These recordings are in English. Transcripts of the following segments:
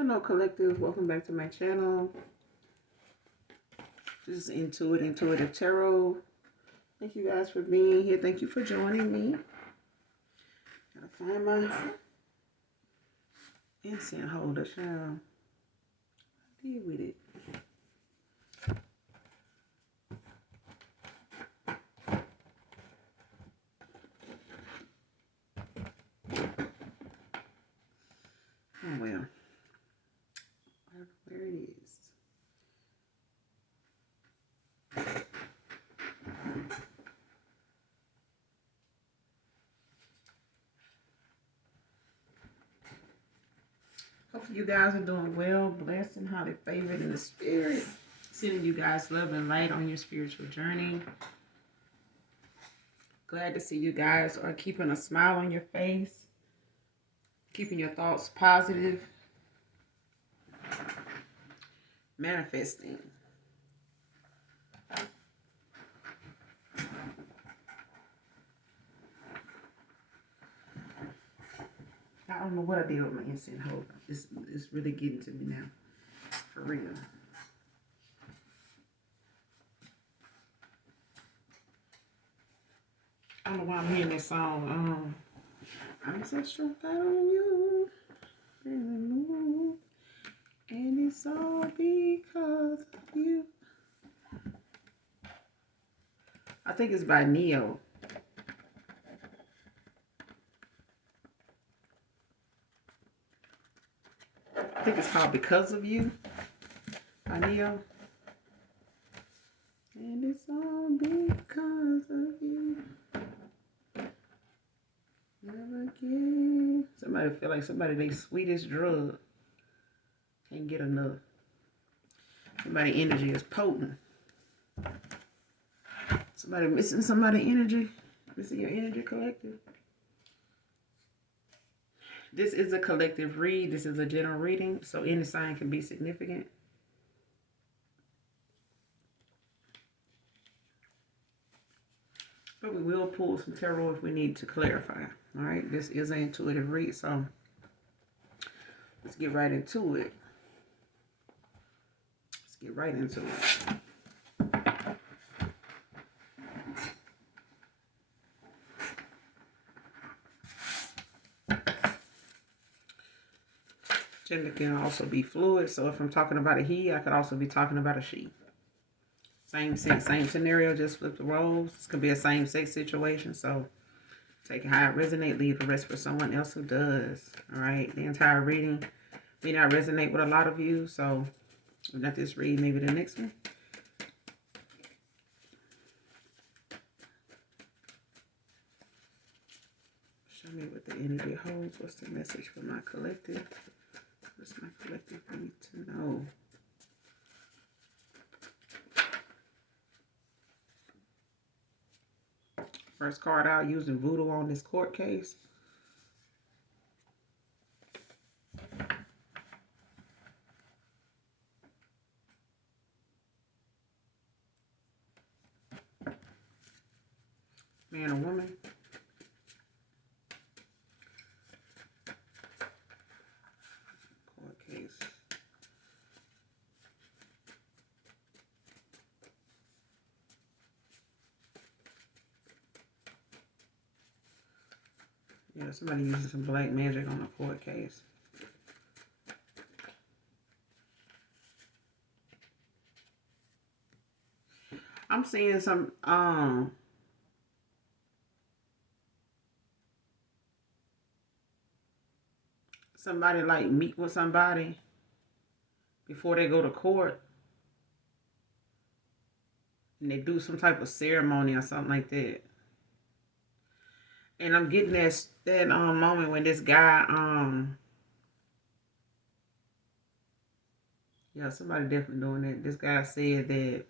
Hello, collective. Welcome back to my channel. This is Intuitive Tarot. Thank you guys for being here. Thank you for joining me. Gotta find my incense holder, child. Deal with it. Oh well. Where it is. Hopefully you guys are doing well, blessed, and highly favored in the spirit. Sending you guys love and light on your spiritual journey. Glad to see you guys are keeping a smile on your face. Keeping your thoughts positive. Manifesting. I don't know what I did with my incense holder. It's really getting to me now. For real. I don't know why I'm hearing this song. I'm so strong out on you. And it's all because of you. I think it's by Neo. I think it's called Because of You by Neo. And it's all because of you. Never give. Somebody feel like somebody their sweetest drug. Can't get enough. Somebody energy is potent. Somebody missing somebody energy. Missing your energy, collective. This is a collective read. This is a general reading. So any sign can be significant. But we will pull some tarot if we need to clarify. All right. This is an intuitive read. So let's get right into it. Let's get right into it. Gender can also be fluid. So if I'm talking about a he, I could also be talking about a she. Same sex, same scenario, just flip the roles. This could be a same-sex situation. So take it how it resonates, leave the rest for someone else who does. All right. The entire reading may not resonate with a lot of you. So let this read, maybe the next one. Show me what the energy holds. What's the message for my collective? What's my collective need to know? First card out, using voodoo on this court case. Man or woman. Court case. Yeah, somebody using some black magic on a court case. I'm seeing some somebody like meet with somebody before they go to court. And they do some type of ceremony or something like that. And I'm getting that moment when this guy, yeah, somebody definitely doing that. This guy said that,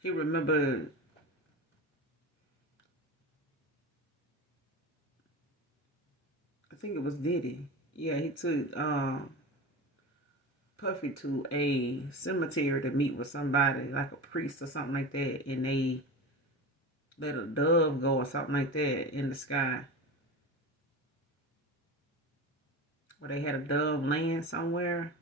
he remembered, I think it was Diddy. Yeah, he took, Puffy to a cemetery to meet with somebody, like a priest or something like that. And they let a dove go or something like that in the sky. or they had a dove land somewhere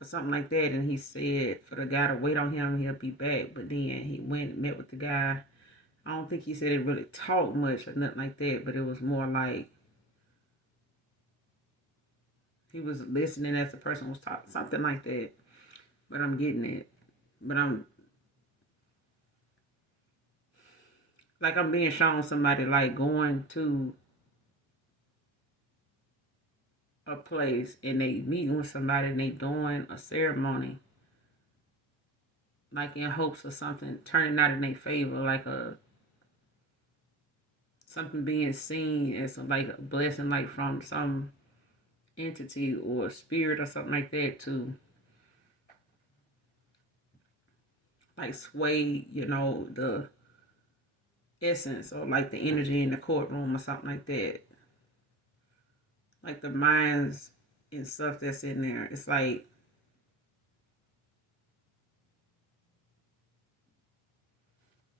or something like that, and he said for the guy to wait on him, he'll be back. But then he went and met with the guy. I don't think he said it really talked much or nothing like that, but it was more like he was listening as the person was talking, something like that. But I'm getting it. But I'm being shown somebody like going to a place and they meeting with somebody and they doing a ceremony, like in hopes of something turning out in their favor, like something being seen as like a blessing, like from some entity or spirit or something like that to like sway, the essence or like the energy in the courtroom or something like that. Like the minds and stuff that's in there. It's like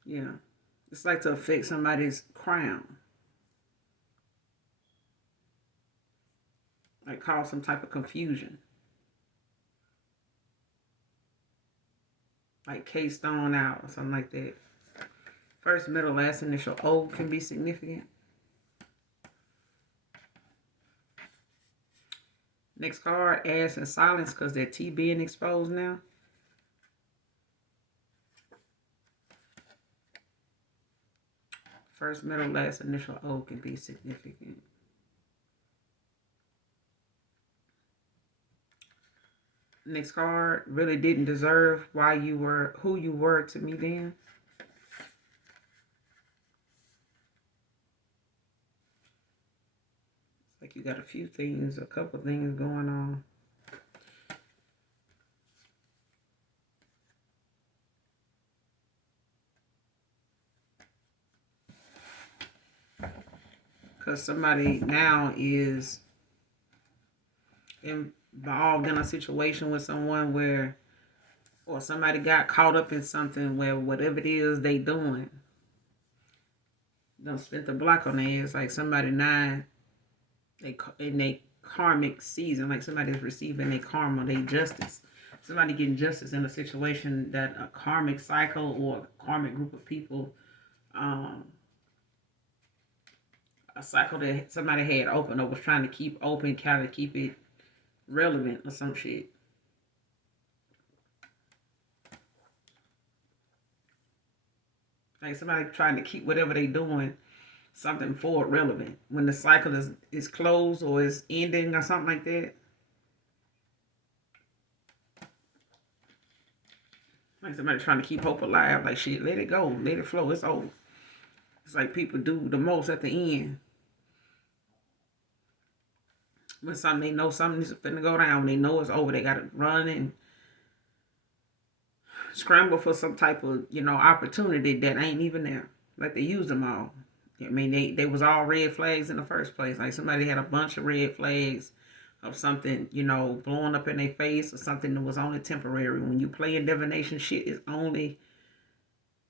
it's like to affect somebody's crown. Like cause some type of confusion. Like case thrown out or something like that. First, middle, last initial O can be significant. Next card, ash and silence, because that T being exposed now. First, middle, last initial O can be significant. Next card, really didn't deserve why you were who you were to me then. It's like you got a couple things going on. Because somebody now is involved in a situation with someone where, or somebody got caught up in something where whatever it is they doing, don't spend the block on their ass. Like somebody now, in their karmic season, like somebody's receiving their karma, their justice. Somebody getting justice in a situation that a karmic cycle or a karmic group of people, a cycle that somebody had open or was trying to keep open, kind of keep it relevant or some shit. Like somebody trying to keep whatever they doing something forward relevant when the cycle is closed or is ending or something like that. Like somebody trying to keep hope alive. Like shit, let it go, let it flow. It's over. It's like people do the most at the end. When something they know something's finna go down, they know it's over. They gotta run and scramble for some type of opportunity that ain't even there. Like they used them all. I mean, they was all red flags in the first place. Like somebody had a bunch of red flags of something, blowing up in their face or something that was only temporary. When you play in divination, shit is only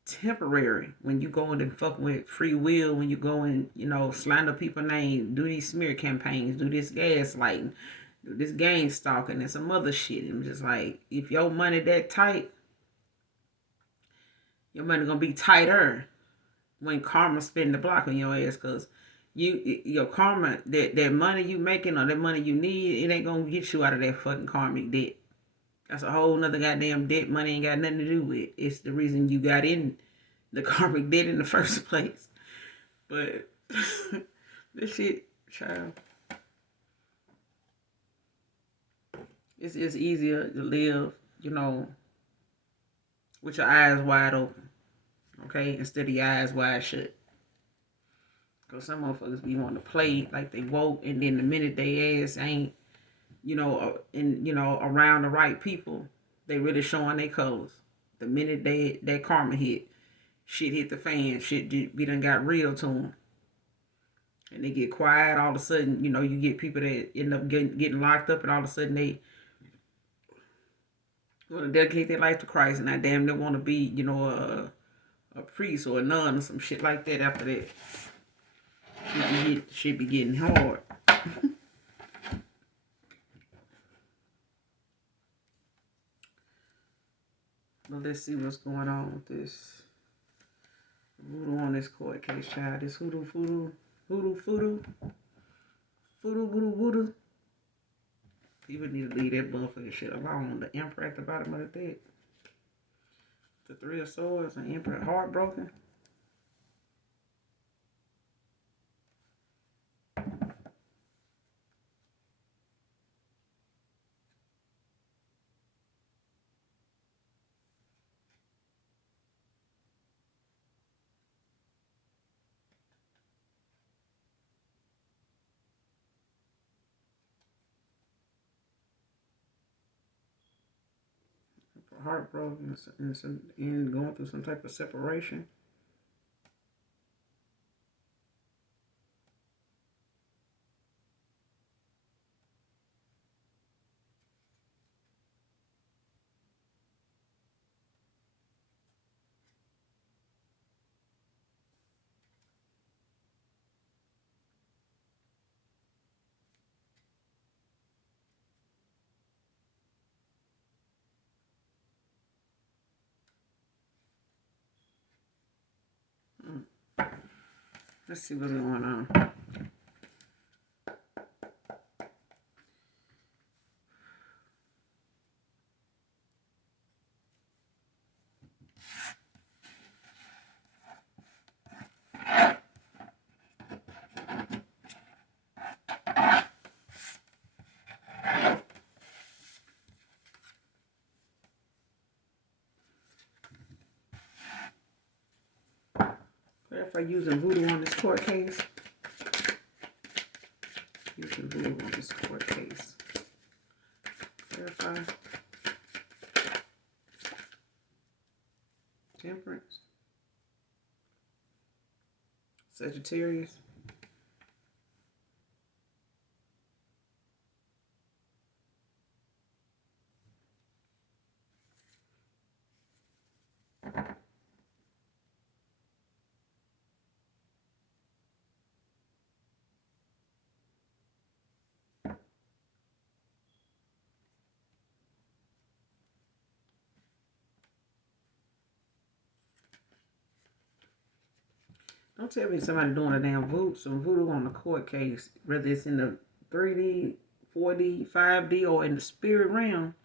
temporary. When you go in and fuck with free will, when you go and, slander people's name, do these smear campaigns, do this gaslighting, do this gang stalking and some other shit. And just like, if your money that tight, your money gonna be tighter when karma spin the block on your ass, because your karma, that money you making or that money you need, it ain't gonna get you out of that fucking karmic debt. That's a whole nother goddamn debt. Money ain't got nothing to do with. It's the reason you got in the karmic debt in the first place. But this shit, child, it's just easier to live, with your eyes wide open, okay, instead of your eyes wide shut. Because some motherfuckers be wanting to play like they woke, and then the minute they ass ain't, around the right people, they really showing their colors. The minute that karma hit, shit hit the fan, shit be done got real to them. And they get quiet, all of a sudden, you get people that end up getting locked up, and all of a sudden they want to dedicate their life to Christ, and I damn they want to be, a priest or a nun or some shit like that after that. Shit be getting hard. But let's see what's going on with this voodoo on this court case, child. This voodoo, voodoo. People need to leave that motherfucking shit alone. The Emperor at the bottom of the deck. The Three of Swords and Emperor heartbroken. Heartbroken and going through some type of separation. Let's see what's going on. Clarify using voodoo on this court case. Using voodoo on this court case. Clarify. Temperance. Sagittarius. Don't tell me somebody doing a damn some voodoo on the court case, whether it's in the 3D, 4D, 5D, or in the spirit realm,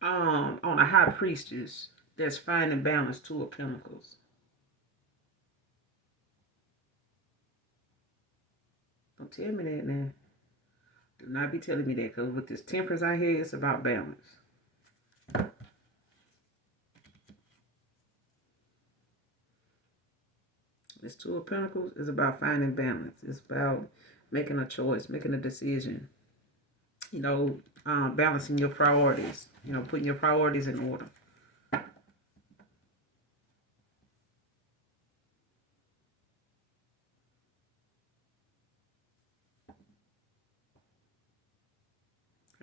on a high priestess that's finding balance, Two of Pentacles. Don't tell me that now. Do not be telling me that, because with this Temperance out here, it's about balance. This Two of Pentacles is about finding balance. It's about making a choice, making a decision. You know, balancing your priorities. You know, putting your priorities in order.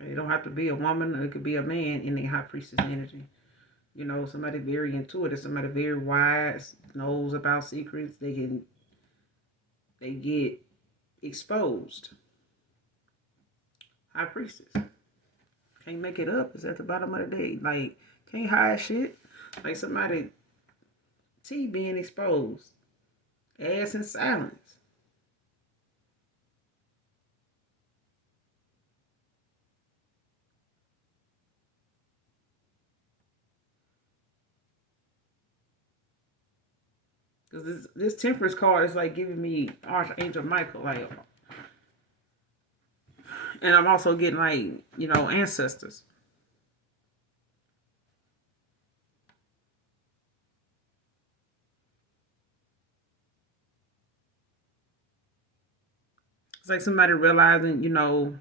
It don't have to be a woman, or it could be a man in the High Priestess energy. You know, somebody very intuitive, somebody very wise, knows about secrets. They get exposed. High Priestess. Can't make it up. It's at the bottom of the day. Like, can't hide shit. Like somebody T being exposed. Ass in silence. Because this Temperance card is like giving me Archangel Michael, like, and I'm also getting like, you know, ancestors. It's like somebody realizing, you know,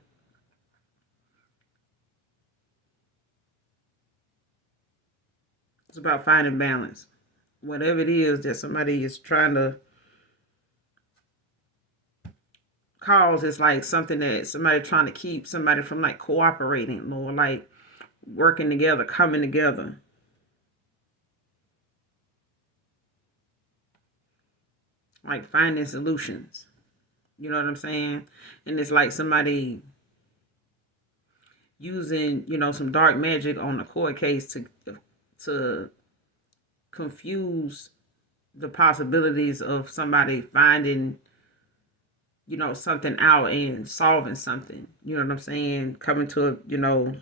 it's about finding balance. Whatever it is that somebody is trying to cause, is like something that somebody trying to keep somebody from like cooperating or like working together, coming together. Like finding solutions. You know what I'm saying? And it's like somebody using, you know, some dark magic on the court case to confuse the possibilities of somebody finding, something out and solving something. You know what I'm saying? Coming to,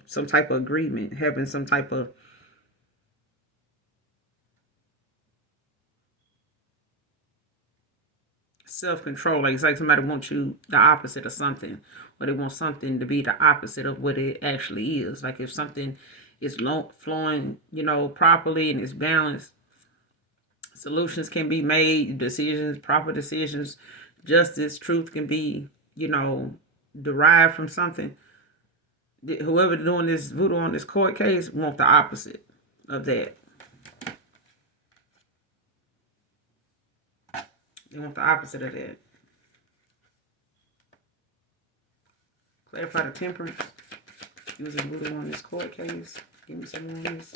some type of agreement, having some type of self-control. Like, it's like somebody wants you the opposite of something, or they want something to be the opposite of what it actually is. Like, if something is flowing, properly and it's balanced, solutions can be made, decisions, proper decisions, justice, truth can be, derived from something. Whoever doing this voodoo on this court case want the opposite of that. They want the opposite of that. Clarify the temperance. Using voodoo on this court case. Give me some more on this.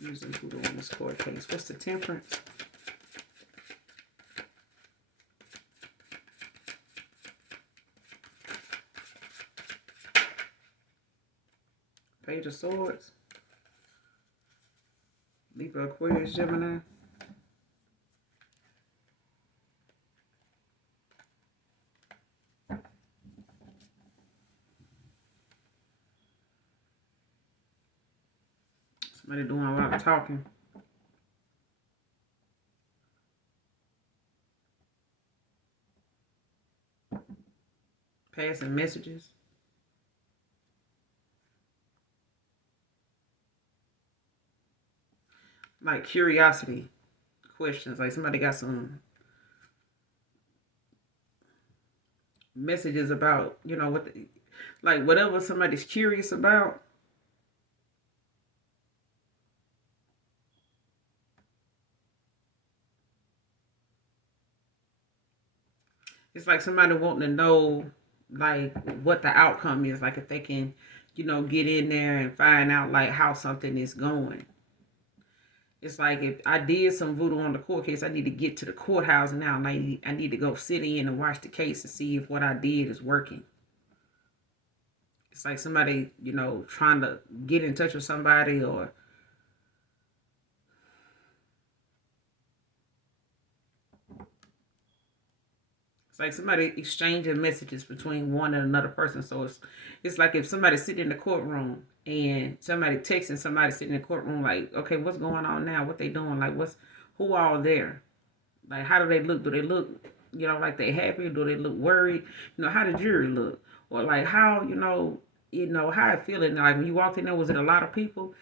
Using voodoo on this court case. What's the temperance? Page of Swords. Libra, Aquarius, Gemini. Somebody doing a lot of talking. Passing messages. Like curiosity questions. Like somebody got some messages about, like whatever somebody's curious about. It's like somebody wanting to know, like, what the outcome is. Like, if they can, get in there and find out, like, how something is going. It's like if I did some voodoo on the court case, I need to get to the courthouse now. And I need to go sit in and watch the case and see if what I did is working. It's like somebody, trying to get in touch with somebody, or it's like somebody exchanging messages between one and another person. So it's like if somebody's sitting in the courtroom and somebody texting somebody sitting in the courtroom, like, okay, what's going on now? What they doing? Like, who all there? Like, how do they look? Do they look, like they happy? Do they look worried? How the jury look? Or like how, how it feeling? Like when you walked in there, was it a lot of people?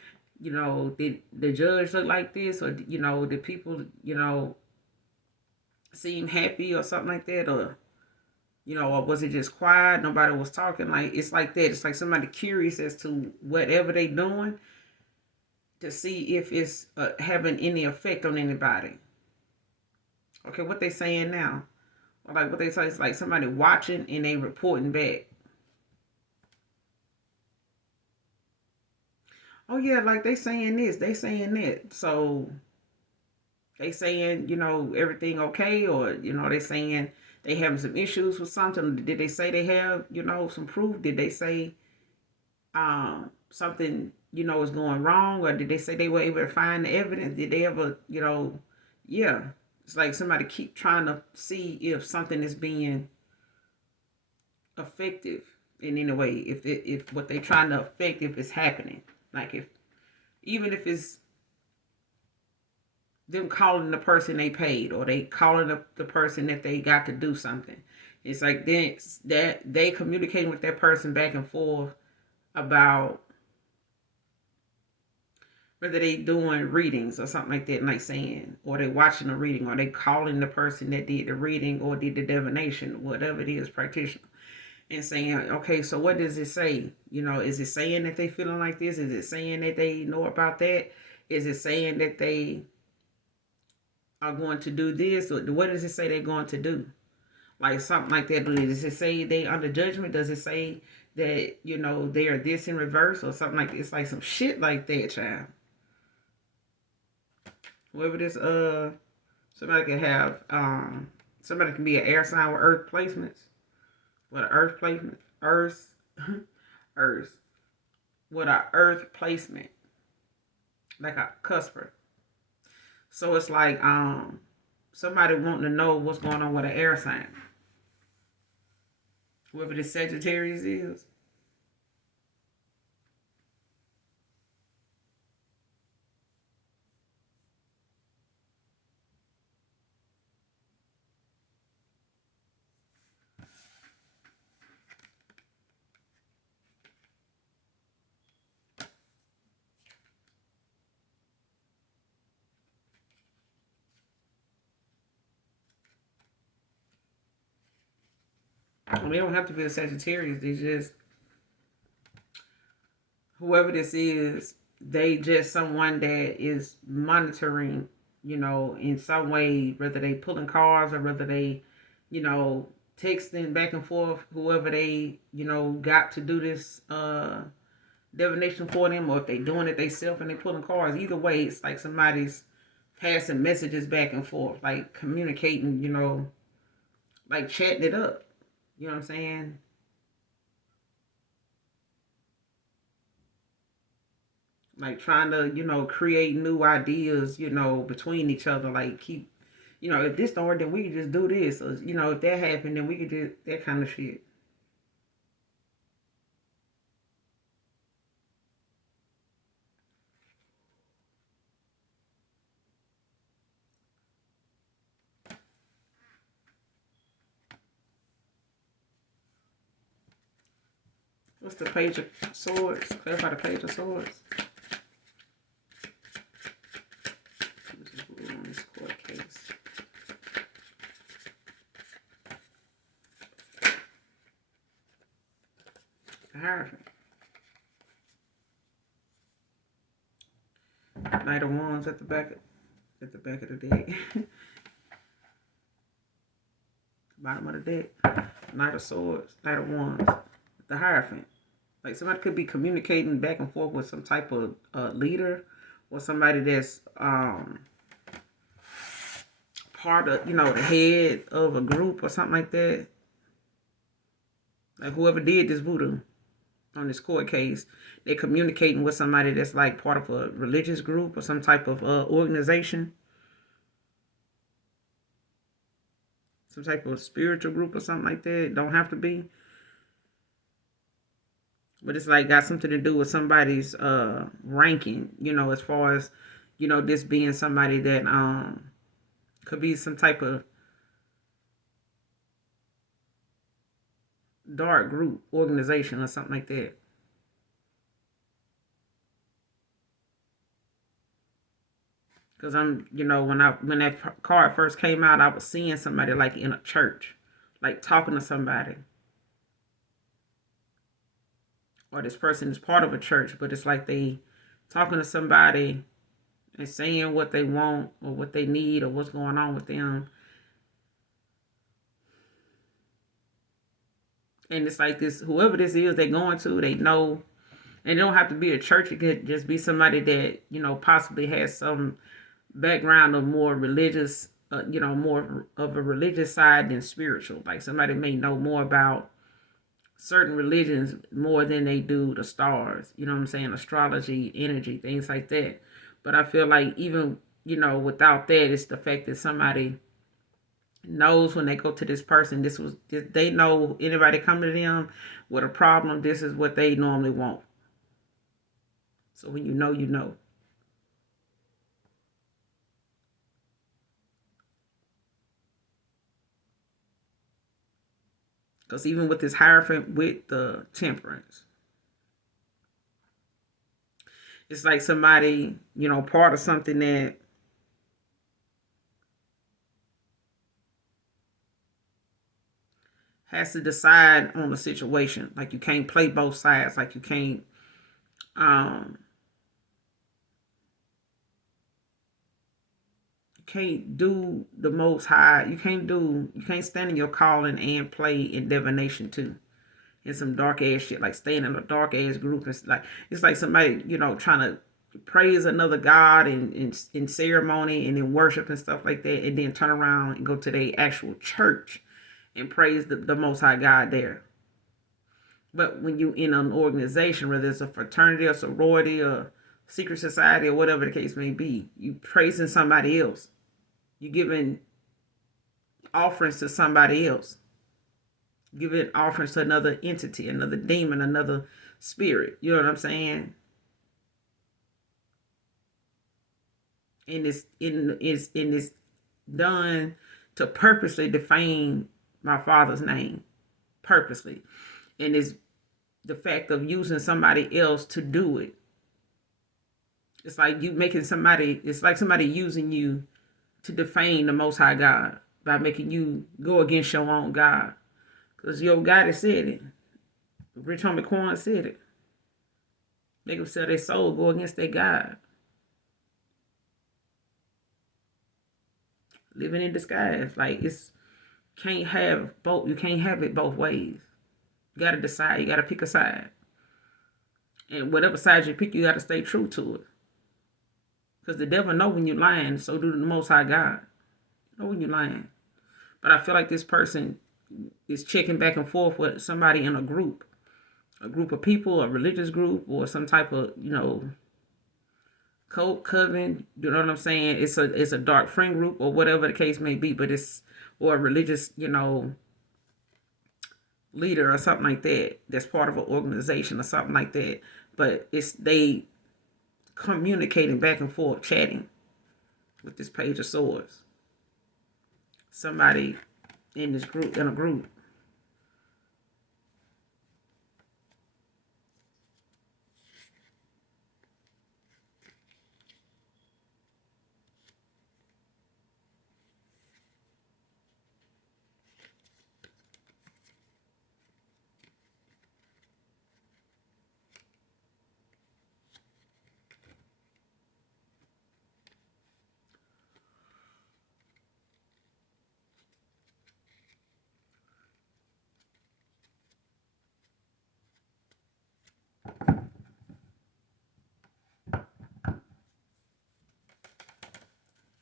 Did the judge look like this? Or, did people, seem happy or something like that? Or, or was it just quiet? Nobody was talking. Like, it's like that. It's like somebody curious as to whatever they doing to see if it's having any effect on anybody. Okay, what they saying now? Or like what they say is like somebody watching and they reporting back. Oh yeah, like they saying this, they saying that. So they saying, everything okay, or they saying they having some issues with something. Did they say they have, some proof? Did they say something, is going wrong, or did they say they were able to find the evidence? Did they ever, yeah. It's like somebody keep trying to see if something is being effective in any way. If what they trying to affect, if it's happening. Like even if it's them calling the person they paid, or they calling the person that they got to do something. It's like then that they communicating with that person back and forth about whether they doing readings or something like that, like saying, or they watching a reading, or they calling the person that did the reading or did the divination, whatever it is, practitioner, and saying, okay, so what does it say? Is it saying that they feeling like this? Is it saying that they know about that? Is it saying that they are going to do this? Or what does it say they're going to do? Like something like that. Does it say they under judgment? Does it say that, they are this in reverse or something like that? It's like some shit like that, child. Whoever this, somebody can have, somebody can be an air sign with earth placements. What an earth placement? Earth. What an earth placement. Like a cusper. So it's like somebody wanting to know what's going on with an air sign, whoever the Sagittarius is. They don't have to be a Sagittarius. They just whoever this is, they just someone that is monitoring, in some way, whether they pulling cars or whether they, you know, texting back and forth, whoever they, got to do this divination for them, or if they doing it themselves and they pulling cars. Either way, it's like somebody's passing messages back and forth, like communicating, like chatting it up. You know what I'm saying? Like trying to, create new ideas, between each other. Like keep, if this don't work, then we can just do this. Or, if that happened, then we could do that kind of shit. What's the Page of Swords? Clarify the Page of Swords. On this court case. Hierophant. Knight of Wands at the back of the deck. Bottom of the deck. Knight of Swords. Knight of Wands. The Hierophant. Like somebody could be communicating back and forth with some type of leader or somebody that's part of, the head of a group or something like that. Like whoever did this voodoo on this court case, they're communicating with somebody that's like part of a religious group or some type of organization, some type of spiritual group or something like that. It don't have to be, but it's like got something to do with somebody's ranking, as far as, this being somebody that could be some type of dark group organization or something like that. Because when that card first came out, I was seeing somebody like in a church, like talking to somebody, or this person is part of a church, but it's like they talking to somebody and saying what they want or what they need or what's going on with them. And it's like this, whoever this is they're going to, they know, and it don't have to be a church. It could just be somebody that, possibly has some background of more religious, more of a religious side than spiritual. Like somebody may know more about certain religions more than they do the stars. You know what I'm saying? Astrology, energy, things like that. But I feel like even, without that, it's the fact that somebody knows when they go to this person, they know anybody come to them with a problem, this is what they normally want. So when you know, you know. Because even with this Hierophant with the Temperance, it's like somebody, part of something that has to decide on the situation. Like you can't play both sides. Like you can't do the most high. You can't stand in your calling and play in divination too. In some dark ass shit, like staying in a dark ass group. It's like somebody, trying to praise another god in ceremony and in worship and stuff like that, and then turn around and go to the actual church and praise the most high God there. But when you in an organization, whether it's a fraternity or sorority or secret society or whatever the case may be. You praising somebody else. You giving offerings to somebody else. Giving offerings to another entity, another demon, another spirit. You know what I'm saying? And it's done to purposely defame my Father's name. Purposely. And it's the fact of using somebody else to do it. It's like you making somebody, it's like somebody using you to defame the Most High God by making you go against your own God. Because your God has said it. Rich Homie Quan said it. They can sell their soul, go against their God. Living in disguise. Like, it's can't have both. You can't have it both ways. You got to decide. You got to pick a side. And whatever side you pick, you got to stay true to it. Because the devil know when you're lying, so do the Most High God. Know when you're lying. But I feel like this person is checking back and forth with somebody in a group of people, a religious group, or some type of, cult, coven. You know what I'm saying? It's a dark friend group or whatever the case may be, but it's, or a religious, leader or something like that. That's part of an organization or something like that. But it's they communicating back and forth, chatting with this Page of Swords. Somebody in this group, in a group.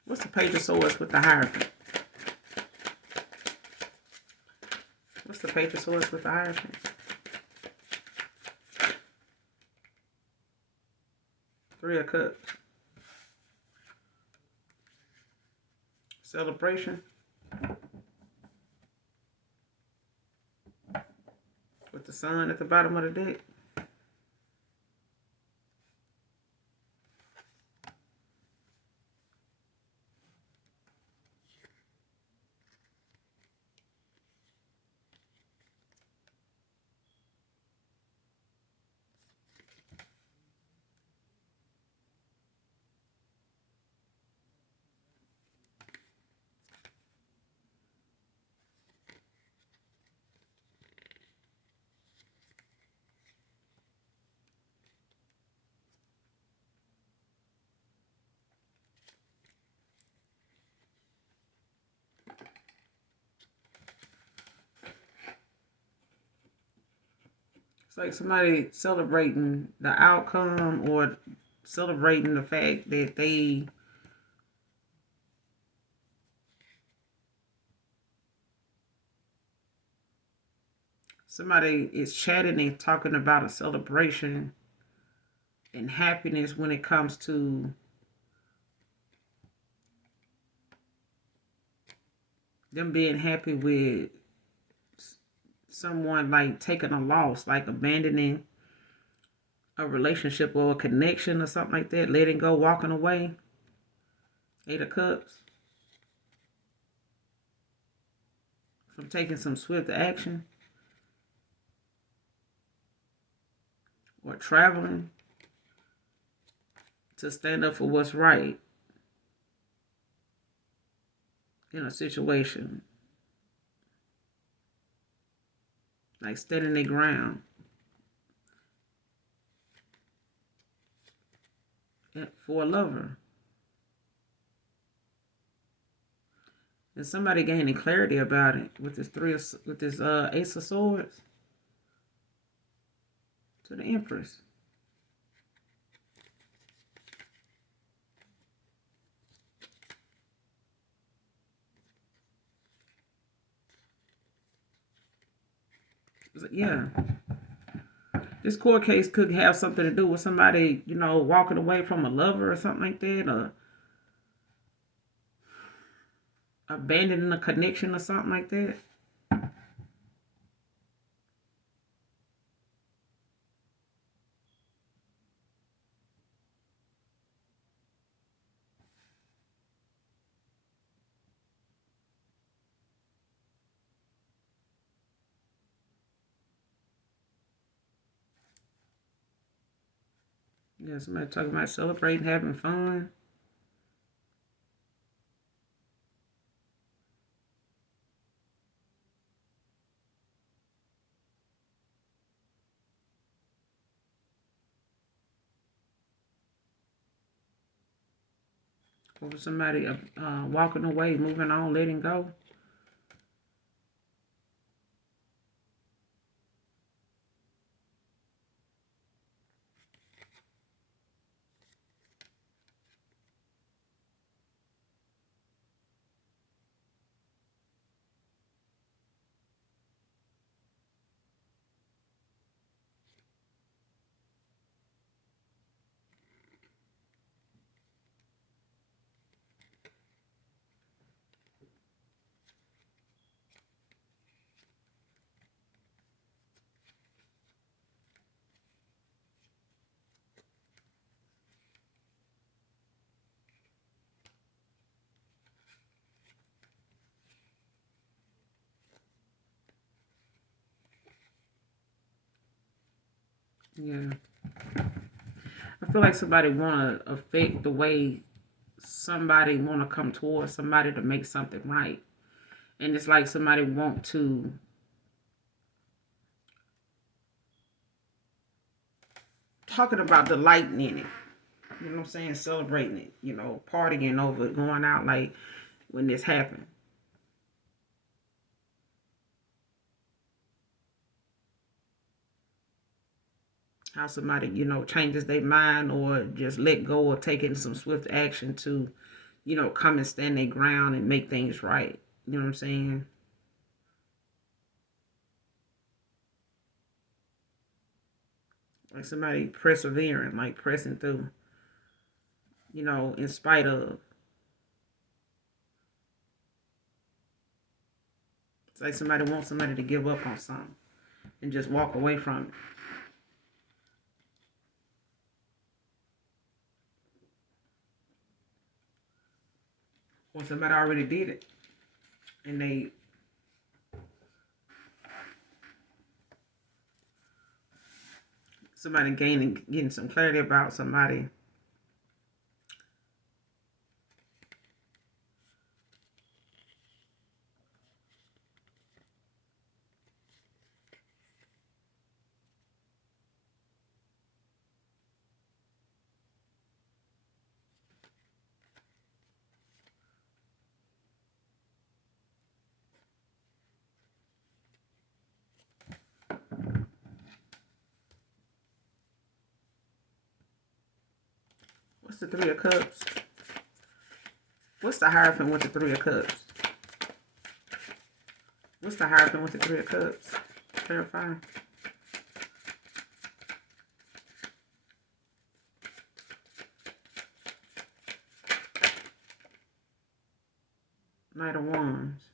What's the Page of Swords with the Hierophant? What's the Page of Swords with the Hierophant? Three of Cups. Celebration. With the sun at the bottom of the deck. It's like somebody celebrating the outcome or celebrating the fact that somebody is chatting and talking about a celebration and happiness when it comes to them being happy with someone, like taking a loss, like abandoning a relationship or a connection or something like that, letting go, walking away. 8 of Cups. From taking some swift action. Or traveling to stand up for what's right in a situation. Like standing their ground. For a lover. And somebody gaining clarity about it with this Ace of Swords to the Empress. Yeah. This court case could have something to do with somebody, walking away from a lover or something like that, or abandoning a connection or something like that. Yeah, somebody talking about celebrating, having fun. Or somebody walking away, moving on, letting go. Yeah. I feel like somebody want to affect the way somebody want to come towards somebody to make something right. And it's like somebody want to talking about delighting in it. You know what I'm saying? Celebrating it. Partying over it, going out like when this happened. How somebody, changes their mind or just let go or taking some swift action to, come and stand their ground and make things right. You know what I'm saying? Like somebody persevering, like pressing through, in spite of. It's like somebody wants somebody to give up on something and just walk away from it. Or somebody already did it and somebody getting some clarity about somebody. What's the Three of Cups? What's the Hierophant with the Three of Cups? What's the Hierophant with the Three of Cups? Clarify. Knight of Wands.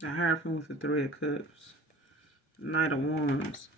The Hierophant with the Three of Cups. Knight of Wands.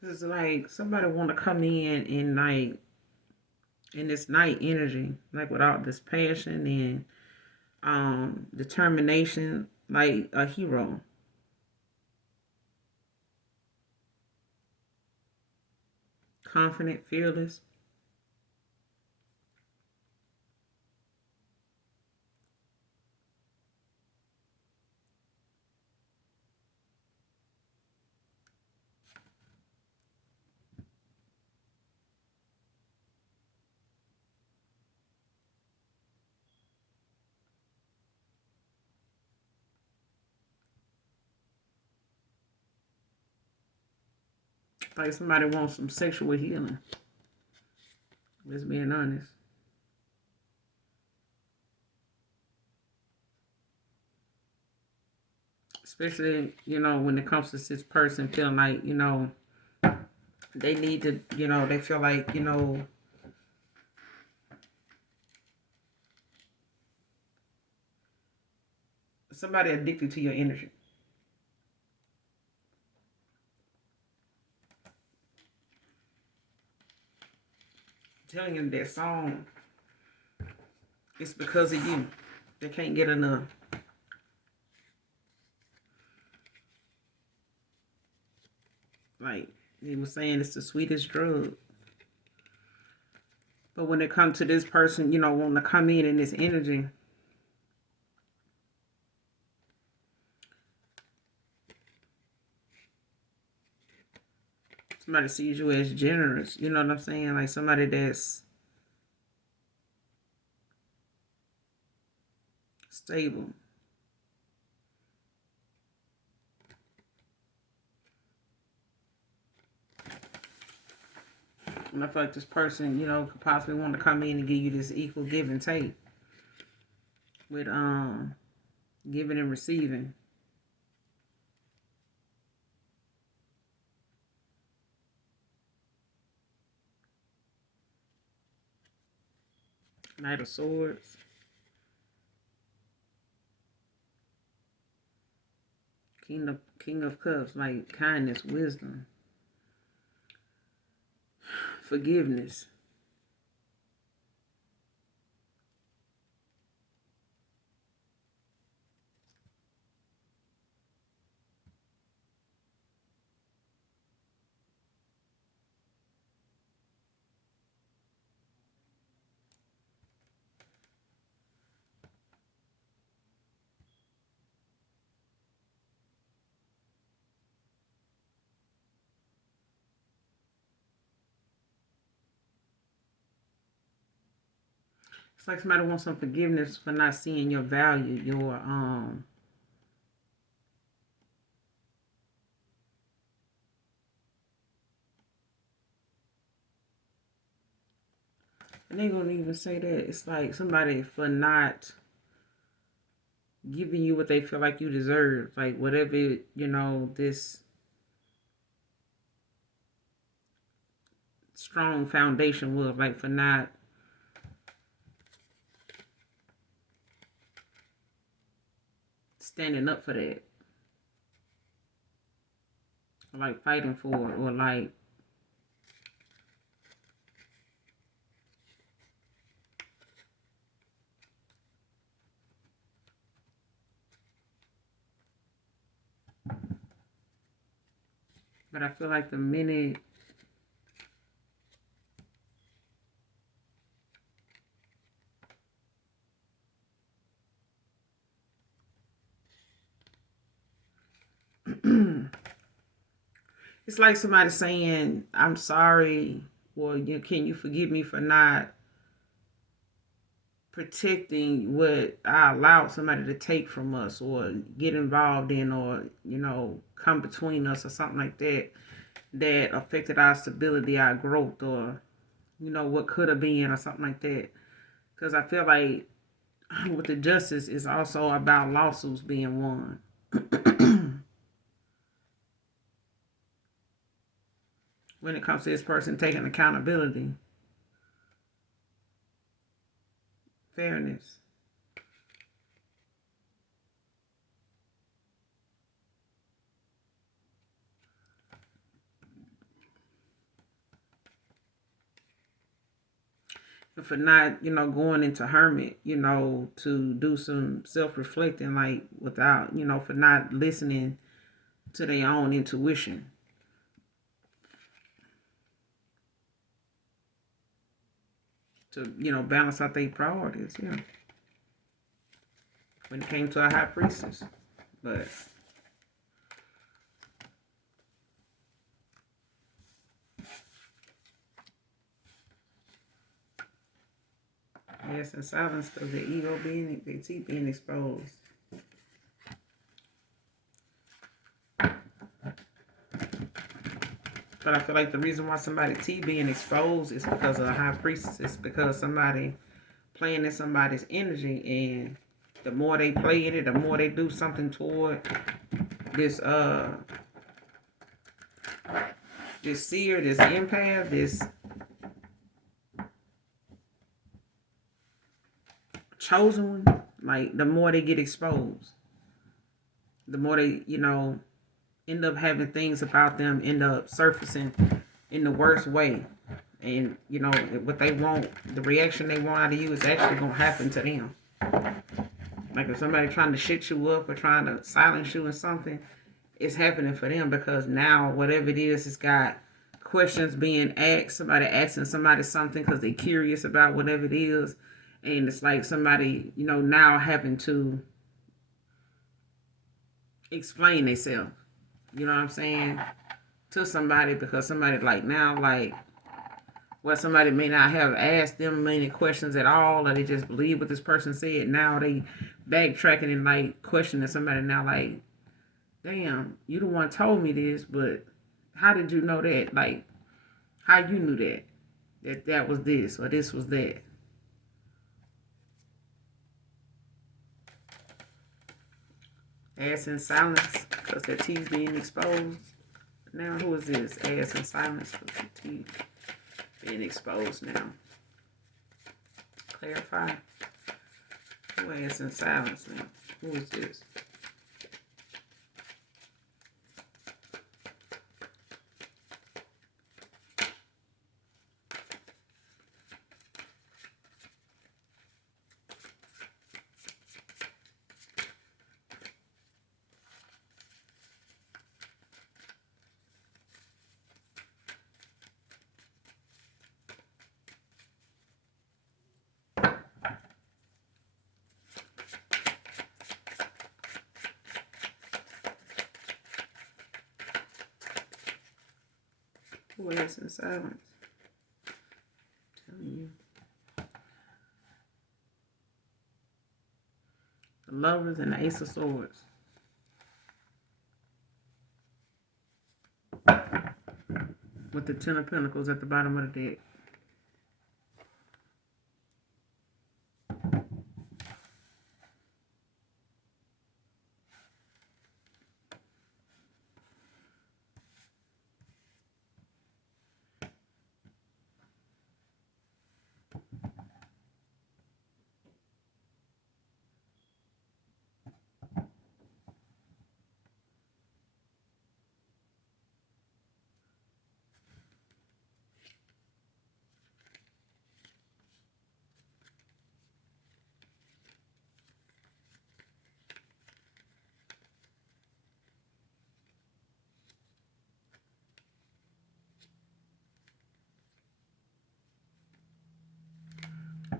It's like somebody want to come in and like in this night energy, like without this passion and determination, like a hero. Confident, fearless. Like somebody wants some sexual healing. Just being honest. Especially, when it comes to this person feeling like, they need to, they feel like, somebody addicted to your energy. I'm telling you that song, it's because of you. They can't get enough. Like he was saying, it's the sweetest drug. But when it comes to this person, wanting to come in this energy, somebody sees you as generous. You know what I'm saying? Like somebody that's stable. And I feel like this person, could possibly want to come in and give you this equal give and take with giving and receiving. Knight of Swords. King of Cups, like kindness, wisdom, forgiveness. It's like somebody wants some forgiveness for not seeing your value, your and they gonna even say that it's like somebody for not giving you what they feel like you deserve, like whatever this strong foundation was, like for not standing up for that. like fighting for it, or like, but I feel like the minute it's like somebody saying, I'm sorry, or can you forgive me for not protecting what I allowed somebody to take from us or get involved in, or, come between us or something like that, that affected our stability, our growth, or, what could have been or something like that. Because I feel like with the justice, it's also about lawsuits being won. When it comes to this person taking accountability, fairness. And for not, going into hermit, to do some self-reflecting, like without, for not listening to their own intuition. To, balance out their priorities, when it came to a high priestess. But yes, in silence because the ego their teeth being exposed. But I feel like the reason why somebody teeth being exposed is because of a high priestess. It's because somebody playing in somebody's energy, and the more they play in it, the more they do something toward this this seer, this empath, this chosen one, like the more they get exposed, the more they, end up having things about them end up surfacing in the worst way. And, what they want, the reaction they want out of you is actually going to happen to them. Like if somebody trying to shit you up or trying to silence you or something, it's happening for them because now whatever it is, it's got questions being asked, somebody asking somebody something because they're curious about whatever it is. And it's like somebody, now having to explain themselves. You know what I'm saying? To somebody because somebody like now, like, well, somebody may not have asked them many questions at all, or they just believe what this person said. Now they backtracking and like questioning somebody now, like, damn, you the one told me this, but how did you know that? Like, how you knew that was this or this was that? Ass in silence because their teeth being exposed. Now who is this? Ass in silence because their teeth being exposed now. Clarify. Who ass in silence now? Who is this? Who ass in silence? I'm telling you. The Lovers and the Ace of Swords. With the Ten of Pentacles at the bottom of the deck.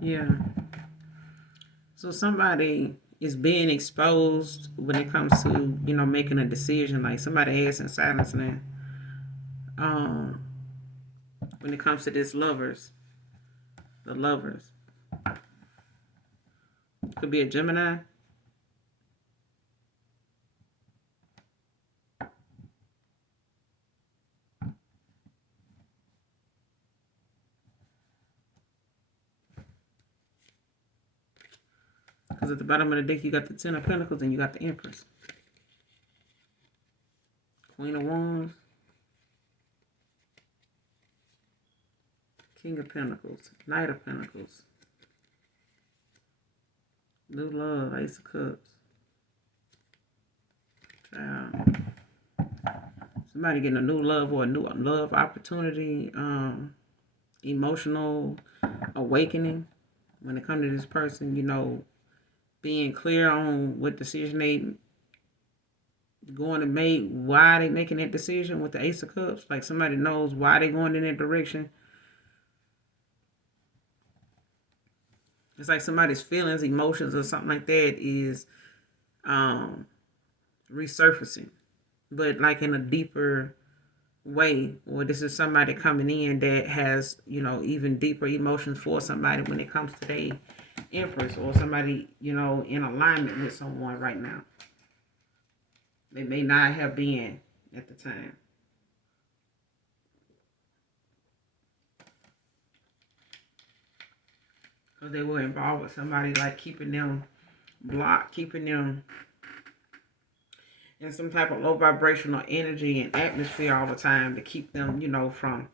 Yeah. So somebody is being exposed when it comes to, making a decision. Like somebody asked in silence now. Um, when it comes to this the lovers. Could be a Gemini. Because at the bottom of the deck, you got the Ten of Pentacles and you got the Empress. Queen of Wands. King of Pentacles. Knight of Pentacles. New love. Ace of Cups. Somebody getting a new love or a new love opportunity. Emotional awakening. When it comes to this person, being clear on what decision they going to make, why they making that decision with the Ace of Cups. Like somebody knows why they going in that direction. It's like somebody's feelings, emotions, or something like that is resurfacing, but like in a deeper way. Or this is somebody coming in that has, even deeper emotions for somebody when it comes to their Empress, or somebody, in alignment with someone right now. They may not have been at the time. Because they were involved with somebody like keeping them blocked, keeping them in some type of low vibrational energy and atmosphere all the time to keep them, from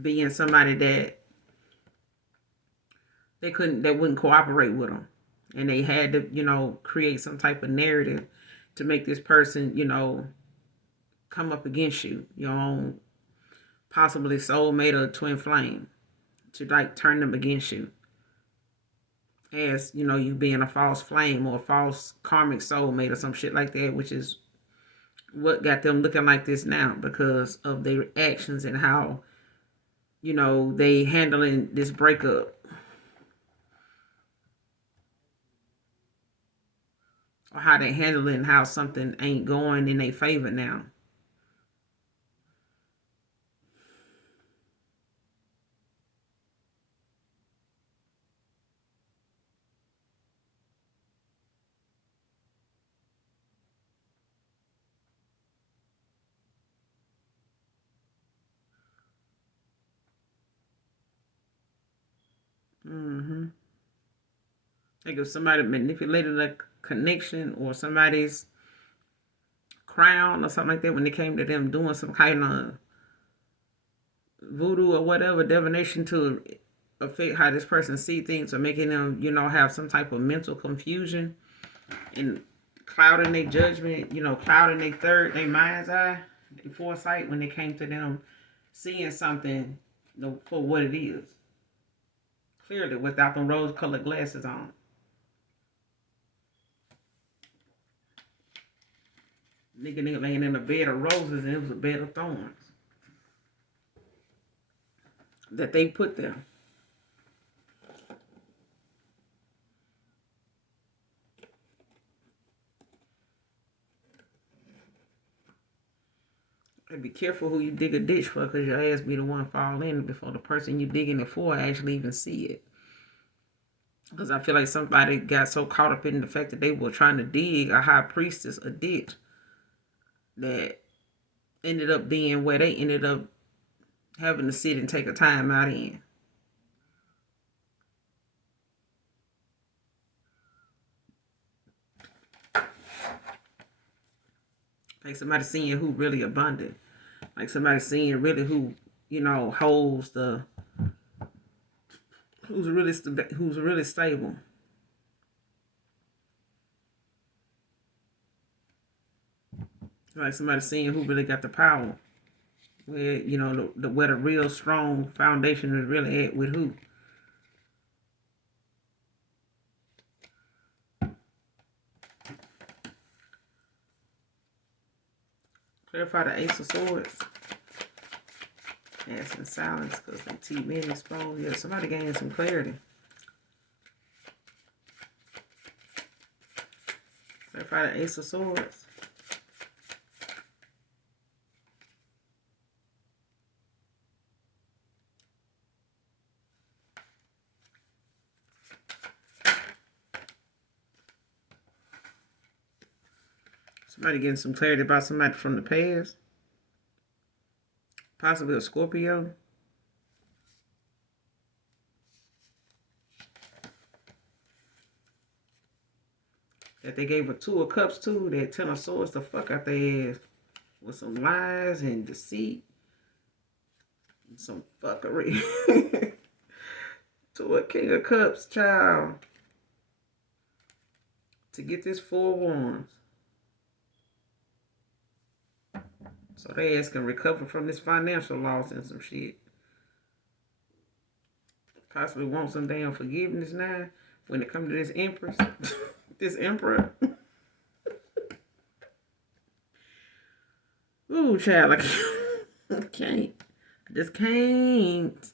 being somebody that they wouldn't cooperate with them. And they had to, create some type of narrative to make this person, come up against you, your own possibly soulmate or twin flame, to like turn them against you. As, you being a false flame or a false karmic soulmate or some shit like that, which is what got them looking like this now because of their actions and how, they handling this breakup. Or how they handling how something ain't going in their favor now. Mm-hmm. Like if somebody manipulated a connection or somebody's crown or something like that when it came to them doing some kind of voodoo or whatever, divination to affect how this person see things or making them, have some type of mental confusion and clouding their judgment, clouding their mind's eye, their foresight when it came to them seeing something, for what it is. Clearly without them rose colored glasses on. Nigga laying in a bed of roses and it was a bed of thorns that they put there. And be careful who you dig a ditch for, because your ass be the one fall in before the person you digging it for actually even see it. Because I feel like somebody got so caught up in the fact that they were trying to dig a high priestess a ditch that ended up being where they ended up having to sit and take a time out in. Like somebody seeing who really abundant. Like somebody seeing really who, holds the, who's really stable. Like somebody seeing who really got the power. Where, where the real strong foundation is really at with who. Clarify the Ace of Swords. Yeah, some silence because they keep being exposed. Yeah, somebody gaining some clarity. Clarify the Ace of Swords. Somebody getting some clarity about somebody from the past. Possibly a Scorpio. That they gave a Two of Cups to. That Ten of Swords the fuck out their ass. With some lies and deceit. And some fuckery. To a King of Cups, child. To get this Four of Wands. So they ass can recover from this financial loss and some shit. Possibly want some damn forgiveness now when it comes to this Empress. This Emperor. Ooh, child, I can't. I just can't.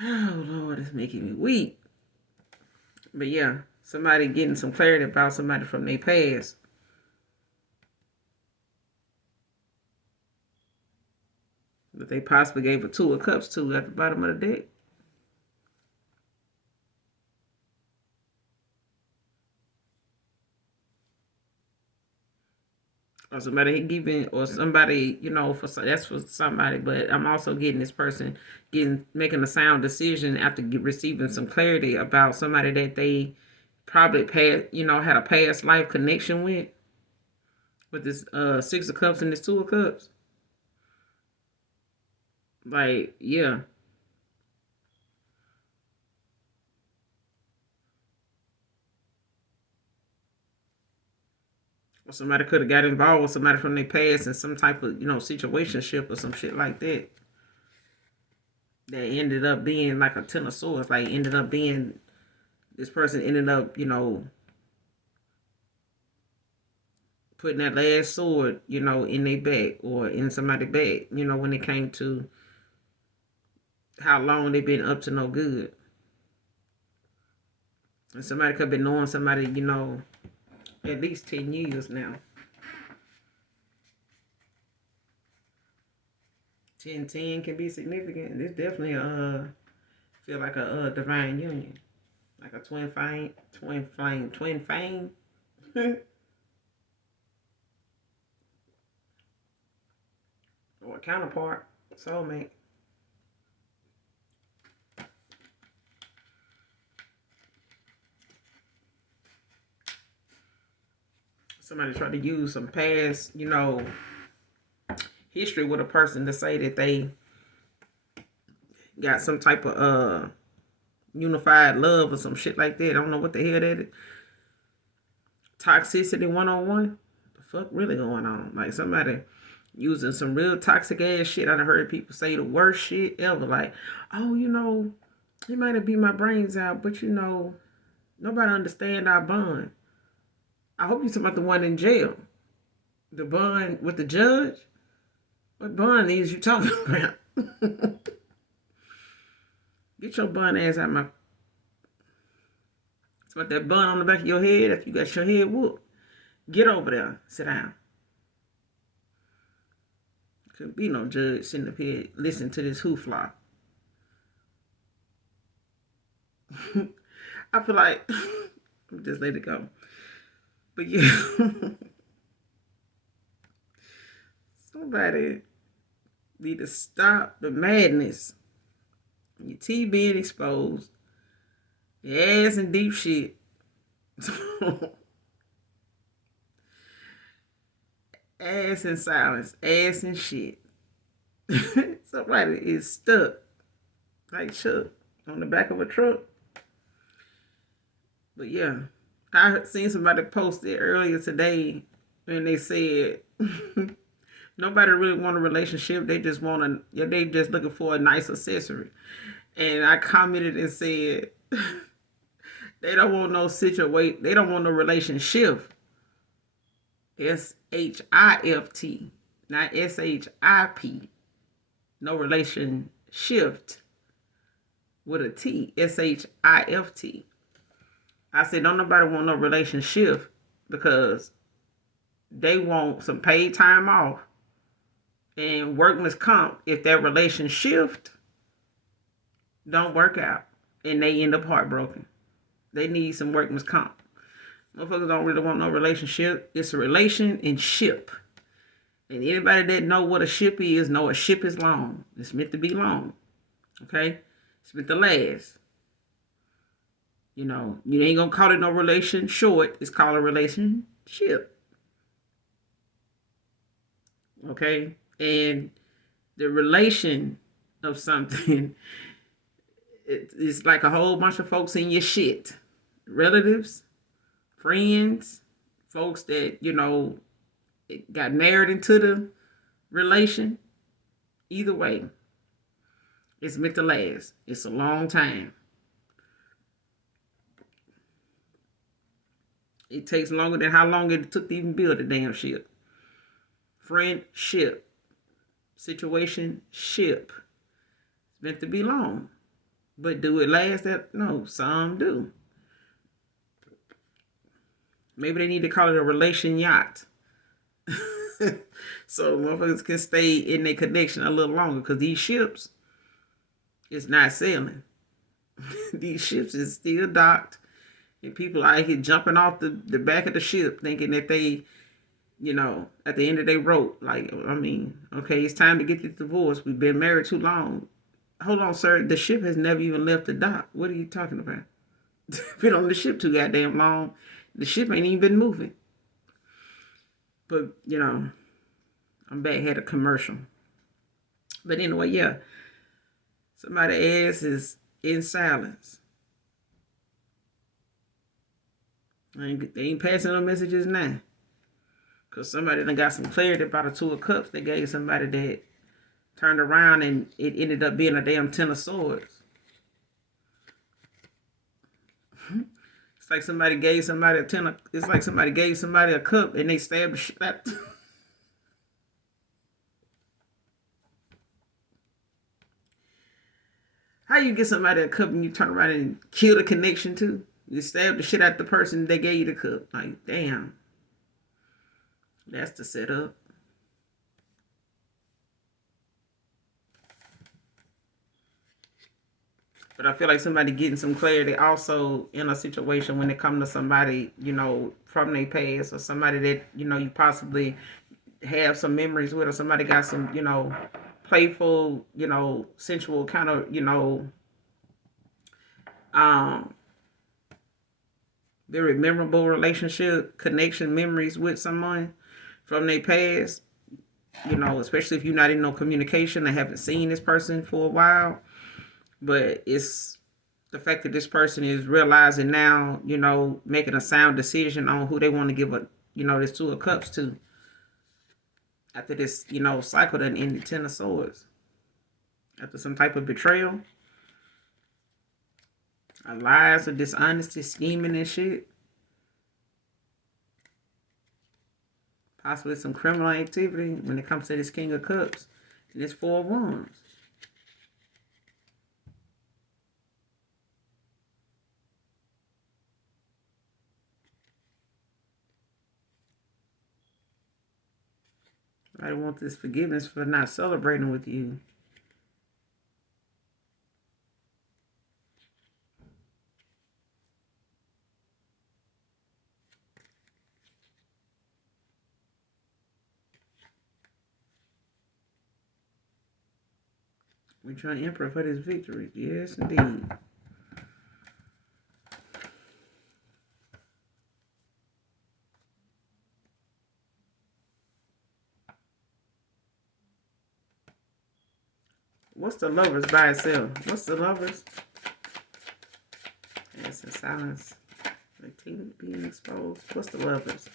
Oh, Lord, it's making me weak. But yeah, somebody getting some clarity about somebody from their past. That they possibly gave a Two of Cups to at the bottom of the deck. Or somebody giving, or somebody, you know, that's for somebody. But I'm also getting this person making a sound decision after receiving some clarity about somebody that they probably had a past life connection with this Six of Cups and this Two of Cups. Like, yeah. Or somebody could have got involved with somebody from their past in some type of, situationship or some shit like that. That ended up being like a Ten of Swords. Like, this person ended up, putting that last sword, in their back or in somebody's back, when it came to how long they've been up to no good. And somebody could have been knowing somebody, at least 10 years now. 10 can be significant. This definitely feel like a divine union. Like a twin flame. Or a counterpart, soulmate. Somebody tried to use some past, history with a person to say that they got some type of unified love or some shit like that. I don't know what the hell that is. Toxicity 101. The fuck really going on? Like somebody using some real toxic ass shit. I done heard people say the worst shit ever. Like, oh, it might have beat my brains out, but nobody understand our bond. I hope you're talking about the one in jail. The bond with the judge? What bond is you talking about? Get your bun ass out my... It's about that bun on the back of your head after you got your head whooped. Get over there. Sit down. Couldn't be no judge sitting up here listening to this hoofla. I feel like... just let it go. But yeah... Somebody need to stop the madness. Your teeth being exposed. Your ass in deep shit. Ass in silence. Ass in shit. Somebody is stuck. Like Chuck. On the back of a truck. But yeah. I seen somebody post it earlier today. And they said... Nobody really want a relationship. They just looking for a nice accessory. And I commented and said, they don't want no situation. They don't want no relationship. SHIFT, not SHIP. No relation shift with a T. SHIFT. I said, don't nobody want no relationship because they want some paid time off and workman's comp if that relationship don't work out and they end up heartbroken. They need some workman's comp. Motherfuckers don't really want no relationship. It's a relation and ship. And anybody that know what a ship is, know a ship is long. It's meant to be long. Okay? It's meant to last. You know, you ain't gonna call it no relation short. It's called a relationship. Okay? And the relation of something, it's like a whole bunch of folks in your shit. Relatives, friends, folks that, you know, got married into the relation. Either way, it's meant to last. It's a long time. It takes longer than how long it took to even build a damn ship. Friendship. Situation ship. It's meant to be long. But do it last? No, some do. Maybe they need to call it a relation yacht. So motherfuckers can stay in their connection a little longer because these ships is not sailing. These ships is still docked. And people out here jumping off the back of the ship thinking that they, you know, at the end of their rope. Like, I mean, okay, it's time to get the divorce. We've been married too long. Hold on, sir. The ship has never even left the dock. What are you talking about? Been on the ship too goddamn long. The ship ain't even been moving. But, you know, I'm back, had a commercial. But anyway, yeah. Somebody's ass is in silence. They ain't passing no messages now. Because somebody done got some clarity about a two of cups they gave somebody that turned around and it ended up being a damn 10 of swords. It's like somebody gave somebody it's like somebody gave somebody a cup and they stabbed the shit out. How you get somebody a cup and you turn around and kill the connection too? You stab the shit out the person that gave you the cup. Like, damn. That's the setup. But I feel like somebody getting some clarity also in a situation when it comes to somebody, you know, from their past or somebody that, you know, you possibly have some memories with or somebody got some, you know, playful, you know, sensual kind of, you know, very memorable relationship, connection, memories with someone from their past, you know, especially if you're not in no communication and haven't seen this person for a while. But it's the fact that this person is realizing now, you know, making a sound decision on who they want to give a, you know, this two of cups to. After this, you know, cycle that ended 10 of swords. After some type of betrayal. Lies or dishonesty, scheming and shit. Possibly some criminal activity when it comes to this King of Cups. And this Four of Wands. I want this forgiveness for not celebrating with you. We try Emperor for this victory. Yes, indeed. What's the Lovers by itself? What's the Lovers? Yes, in silence. The team being exposed. What's the Lovers?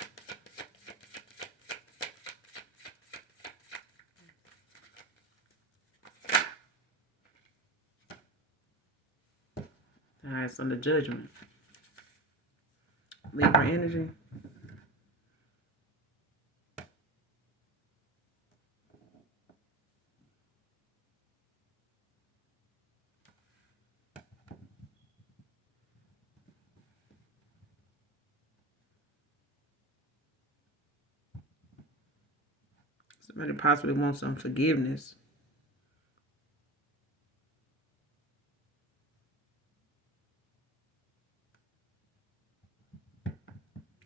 Alright, so the Judgment. Libra energy. Somebody possibly wants some forgiveness.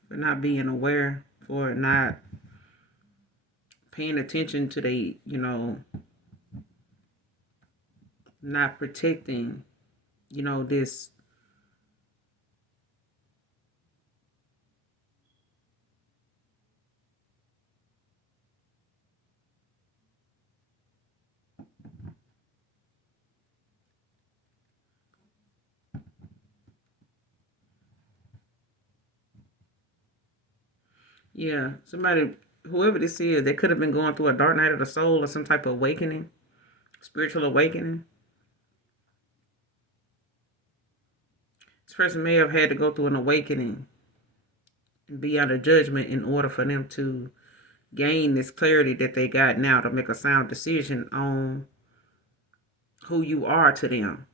For not being aware, for not paying attention to not protecting, this. Yeah, somebody, whoever this is, they could have been going through a dark night of the soul or some type of awakening, spiritual awakening. This person may have had to go through an awakening and be out of judgment in order for them to gain this clarity that they got now to make a sound decision on who you are to them.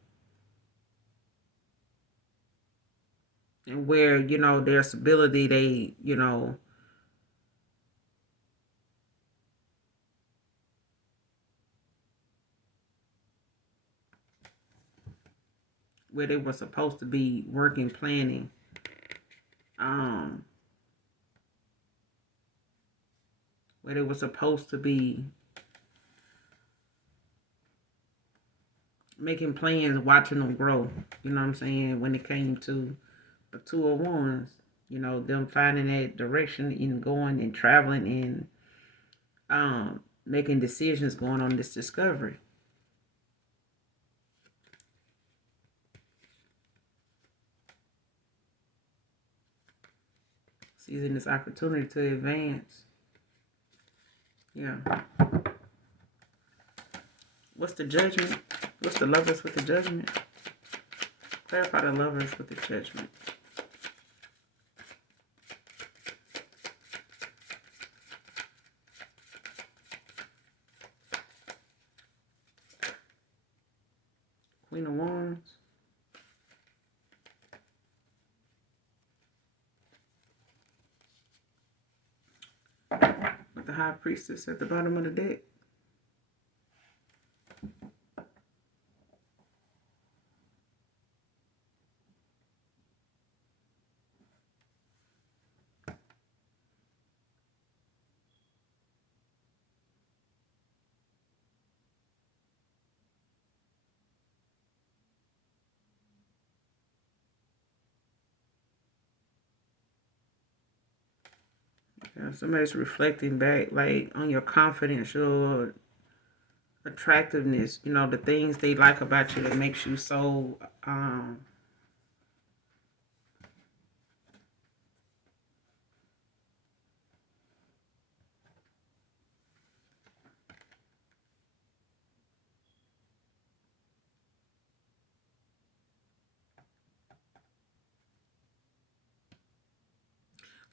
And where, their stability, where they were supposed to be working, planning, where they were supposed to be making plans, watching them grow. You know what I'm saying? When it came to the Two of Wands, them finding that direction and going and traveling and making decisions, going on this discovery. Seizing this opportunity to advance. Yeah. What's the Judgment? What's the Lovers with the Judgment? Clarify the Lovers with the Judgment. Queen of Wands. With the High Priestess at the bottom of the deck. Yeah, somebody's reflecting back, like, on your confidence, your attractiveness, the things they like about you that makes you so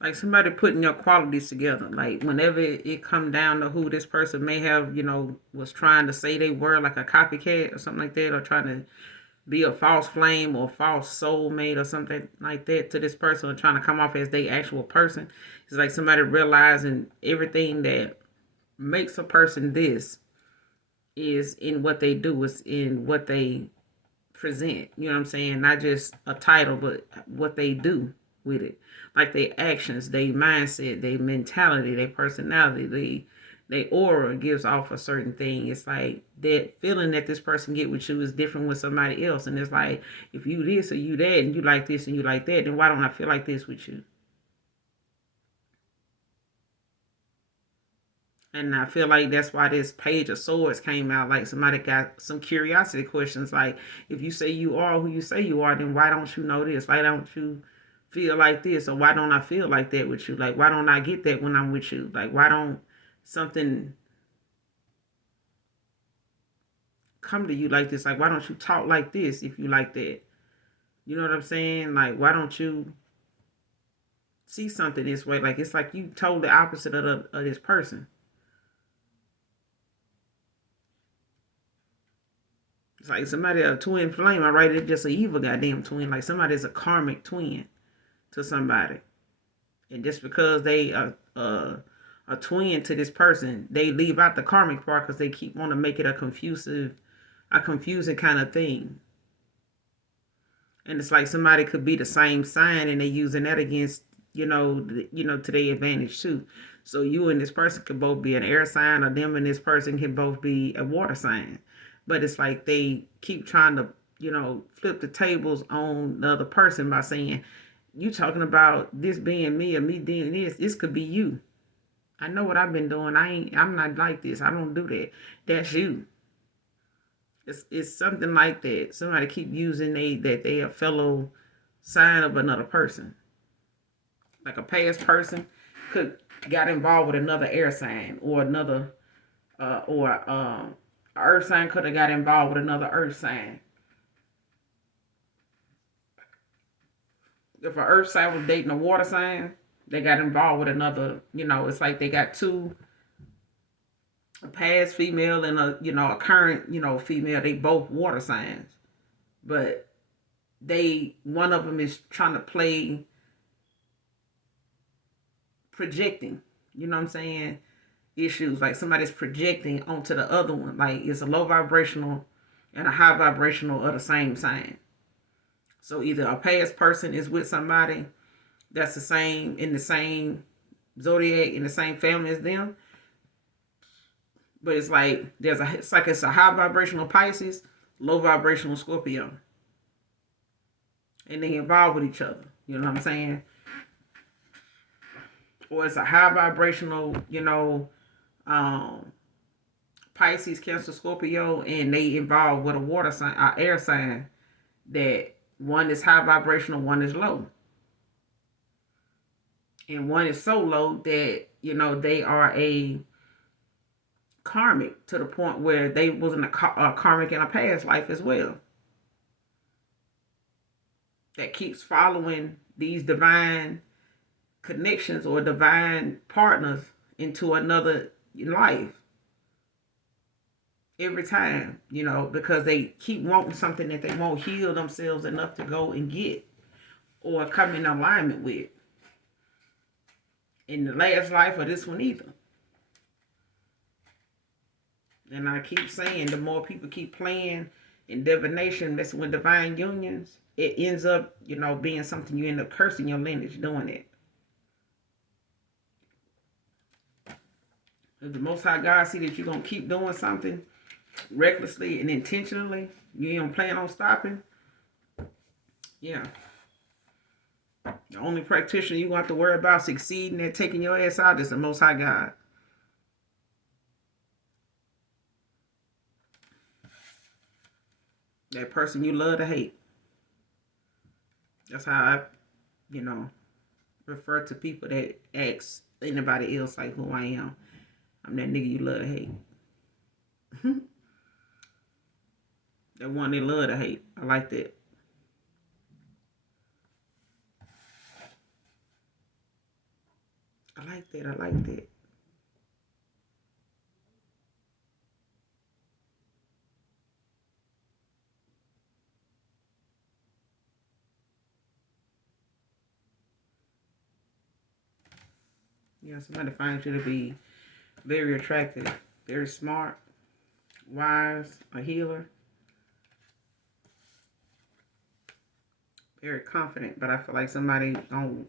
like somebody putting your qualities together. Like whenever it come down to who this person may have, was trying to say they were, like a copycat or something like that, or trying to be a false flame or false soulmate or something like that to this person, or trying to come off as they actual person. It's like somebody realizing everything that makes a person this is in what they do, is in what they present. You know what I'm saying? Not just a title, but what they do with it. Like their actions, their mindset, their mentality, their personality, their aura gives off a certain thing. It's like that feeling that this person get with you is different with somebody else. And it's like, if you this or you that and you like this and you like that, then why don't I feel like this with you? And I feel like that's why this Page of Swords came out. Like somebody got some curiosity questions. Like, if you say you are who you say you are, then why don't you know this? Why don't you feel like this? Or why don't I feel like that with you? Like, why don't I get that when I'm with you? Like, why don't something come to you like this? Like, why don't you talk like this if you like that? You know what I'm saying? Like, why don't you see something this way? Like, it's like you told the opposite of this person. It's like somebody, a twin flame. I write it just an evil goddamn twin. Like somebody's a karmic twin to somebody, and just because they are a twin to this person. They leave out the karmic part because they keep want to make it a confusing kind of thing. And it's like somebody could be the same sign and they using that against, to their advantage too. So you and this person could both be an air sign, or them and this person can both be a water sign. But it's like they keep trying to, flip the tables on the other person by saying, you talking about this being me or me being this. This could be you. I know what I've been doing. I'm not like this. I don't do that. That's you. It's something like that. Somebody keep using that they a fellow sign of another person. Like a past person could got involved with another air sign, or another earth sign could have got involved with another earth sign. If an earth sign was dating a water sign, they got involved with another, it's like they got two, a past female and a current, female. They both water signs. But one of them is trying to play projecting, you know what I'm saying? Issues like somebody's projecting onto the other one. Like it's a low vibrational and a high vibrational of the same sign. So either a past person is with somebody that's the same in the same zodiac in the same family as them, but it's like it's a high vibrational Pisces, low vibrational Scorpio, and they involved with each other. You know what I'm saying? Or it's a high vibrational, Pisces, Cancer, Scorpio, and they involved with a water sign, air sign. That one is high vibrational, one is low. And one is so low that, they are a karmic to the point where they wasn't a karmic in a past life as well. That keeps following these divine connections or divine partners into another life. Every time, because they keep wanting something that they won't heal themselves enough to go and get or come in alignment with. In the last life or this one either. And I keep saying, the more people keep playing in divination, messing with divine unions, it ends up, being something you end up cursing your lineage doing it. If the Most High God see that you're going to keep doing something recklessly and intentionally, you don't plan on stopping, yeah. The only practitioner you have to worry about succeeding at taking your ass out is the Most High God. That person you love to hate. That's how I, refer to people that ask anybody else like who I am. I'm that nigga you love to hate. That one they love to hate. I like that. I like that. Yeah, somebody finds you to be very attractive, very smart, wise, a healer, very confident, but I feel like somebody don't.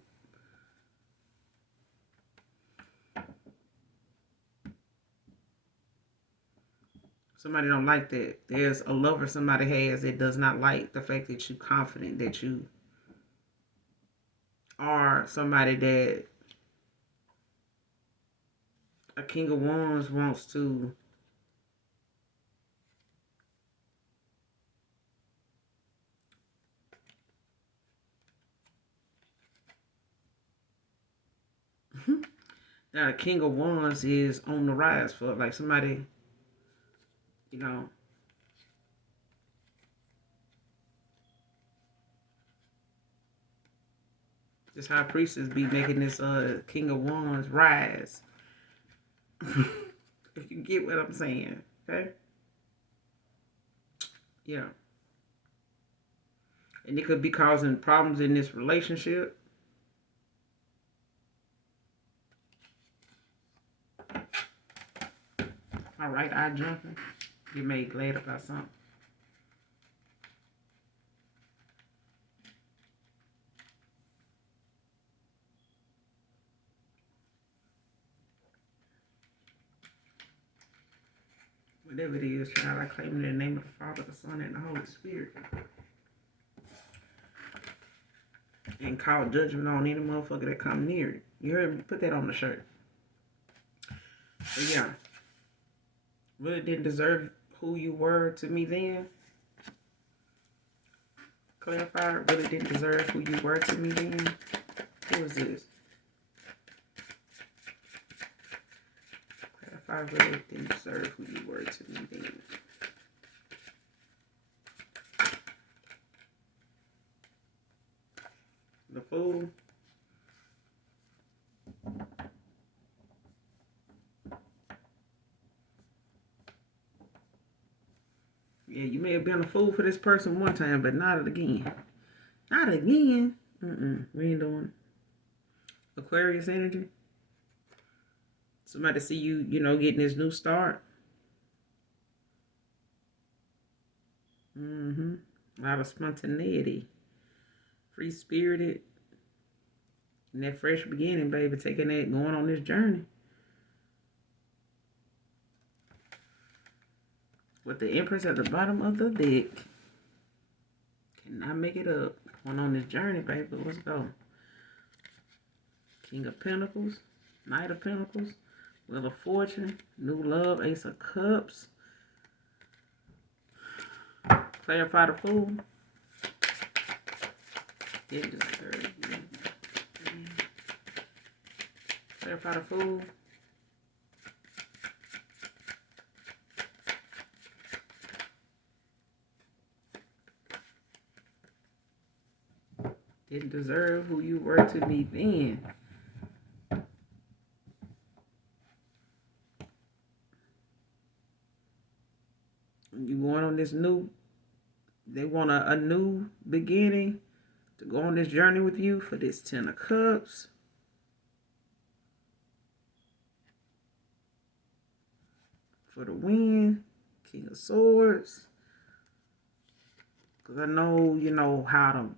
Somebody don't like that. There's a lover somebody has that does not like the fact that you're confident, that you are somebody that a King of Wands wants to that a King of Wands is on the rise for, like somebody, this high priestess be making this King of Wands rise. If you get what I'm saying, okay? Yeah. And it could be causing problems in this relationship. My right eye jumping. Get made glad about something. Whatever it is, child, I claim in the name of the Father, the Son, and the Holy Spirit. And call judgment on any motherfucker that come near it. You heard me? Put that on the shirt. But yeah. Really didn't deserve who you were to me then. Clarify, really didn't deserve who you were to me then. Who is this? Clarify, really didn't deserve who you were to me then. The Fool. Yeah, you may have been a fool for this person one time, but not again. Not again. We ain't doing it. Aquarius energy. Somebody see you, getting this new start. A lot of spontaneity. Free-spirited. And that fresh beginning, baby. Taking that, going on this journey. With the Empress at the bottom of the deck. Cannot make it up. Going on this journey, baby. Let's go. King of Pentacles. Knight of Pentacles. Wheel of Fortune. New Love. Ace of Cups. Clarify the Fool. Clarify the Fool. Didn't deserve who you were to me then. You going on this new, they want a new beginning to go on this journey with you for this 10 of Cups. For the win, King of Swords. Because I know, how to,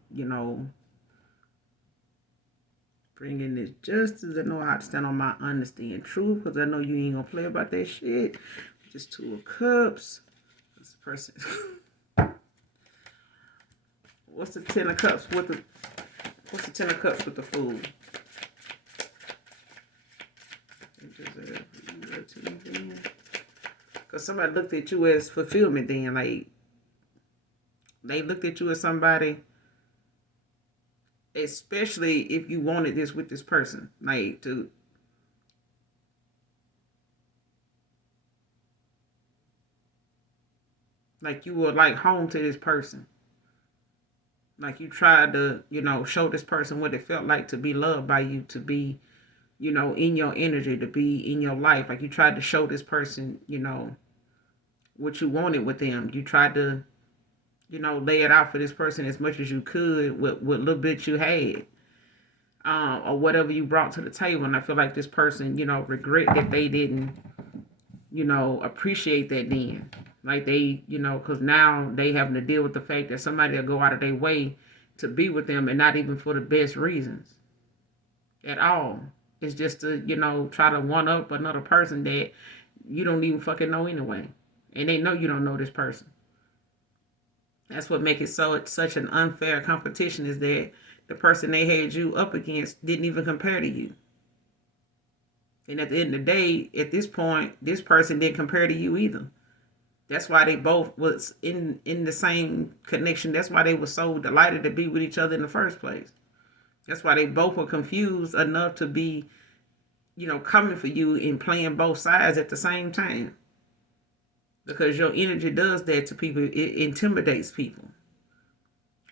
bring in this justice. I know how to stand on my understand truth. Because I know you ain't going to play about that shit. Just 2 of Cups. This person. What's the 10 of Cups with the... What's the 10 of Cups with the Fool? Because somebody looked at you as fulfillment then. Like, they looked at you as somebody... Especially if you wanted this with this person. Like, to... Like, you were, like, home to this person. Like, you tried to, show this person what it felt like to be loved by you, to be, in your energy, to be in your life. Like, you tried to show this person, what you wanted with them. You tried to, lay it out for this person as much as you could with little bit you had. Or whatever you brought to the table. And I feel like this person, regret that they didn't, appreciate that then. Like they, because now they having to deal with the fact that somebody will go out of their way to be with them and not even for the best reasons at all. It's just to, try to one up another person that you don't even fucking know anyway. And they know you don't know this person. That's what makes it such an unfair competition, is that the person they had you up against didn't even compare to you. And at the end of the day, at this point, this person didn't compare to you either. That's why they both was in the same connection. That's why they were so delighted to be with each other in the first place. That's why they both were confused enough to be, coming for you and playing both sides at the same time. Because your energy does that to people. It intimidates people.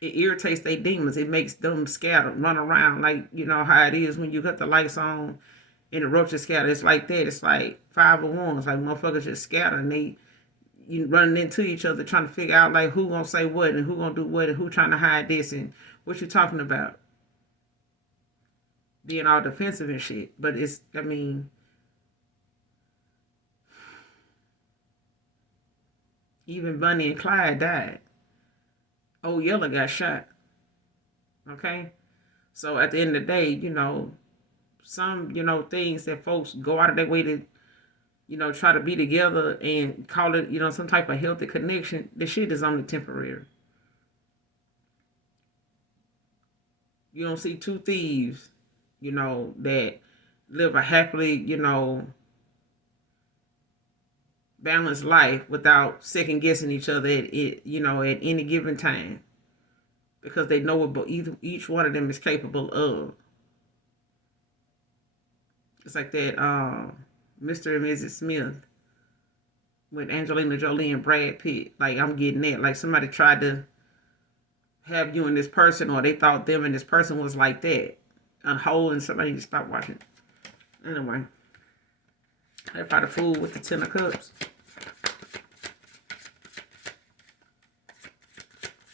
It irritates their demons. It makes them scatter, run around like, how it is when you cut the lights on and the roaches scatter. It's like that. It's like 5 of Wands. Like, motherfuckers just scatter and you running into each other trying to figure out, like, who gonna say what and who gonna do what and who trying to hide this and what you talking about. Being all defensive and shit. But it's, Even Bonnie and Clyde died. Old Yeller got shot. Okay? So at the end of the day, some, things that folks go out of their way to, try to be together and call it, some type of healthy connection, the shit is only temporary. You don't see two thieves, that live a happily, balanced life without second guessing each other at any given time, because they know what each one of them is capable of. It's like that Mr. and Mrs. Smith with Angelina Jolie and Brad Pitt. Like, I'm getting that. Like, somebody tried to have you and this person, or they thought them and this person was like that. A whole, and somebody need to stop watching. Anyway, that's probably the fool with the 10 of cups.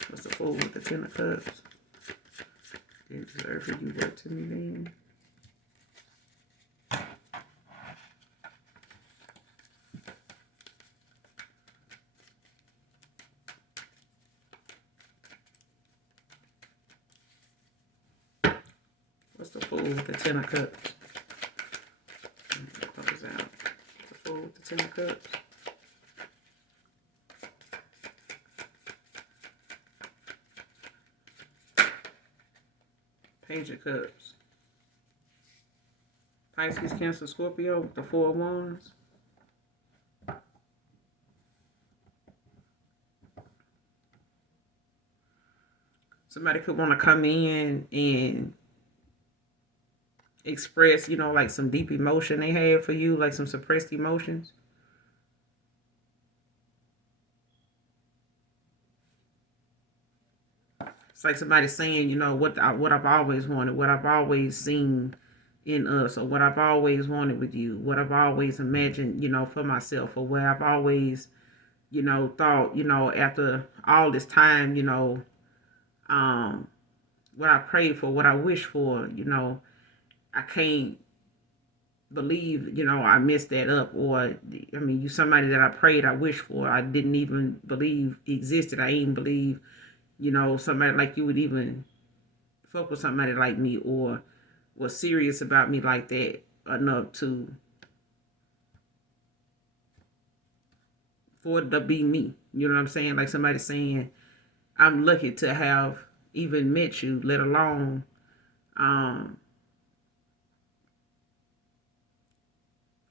What's the fool with the 10 of cups? Didn't deserve for you work to me then. What's the fool with the 10 of cups? Close out. The fool with the 10 of cups. Page of cups. Pisces, Cancer, Scorpio with the 4 of wands. Somebody could want to come in and express, like some deep emotion they have for you, like some suppressed emotions. It's like somebody saying, what I've always wanted, what I've always seen in us, or what I've always wanted with you, what I've always imagined, for myself, or what I've always, thought, after all this time, what I prayed for, what I wished for, I can't believe, I messed that up. Or, you somebody that I prayed, I wished for, I didn't even believe existed. I ain't believe, somebody like you would even fuck with somebody like me, or was serious about me like that enough for it to be me. You know what I'm saying? Like somebody saying, I'm lucky to have even met you, let alone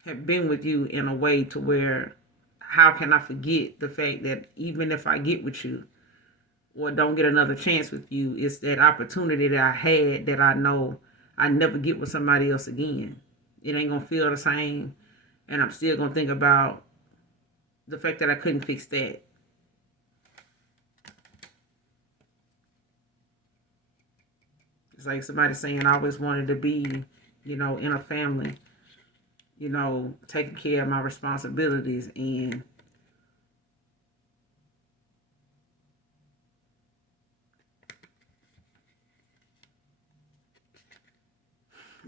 have been with you in a way to where, how can I forget the fact that even if I get with you or don't get another chance with you, it's that opportunity that I had that I know I never get with somebody else again. It ain't gonna feel the same, and I'm still gonna think about the fact that I couldn't fix that. It's like somebody saying, I always wanted to be, in a family, taking care of my responsibilities, and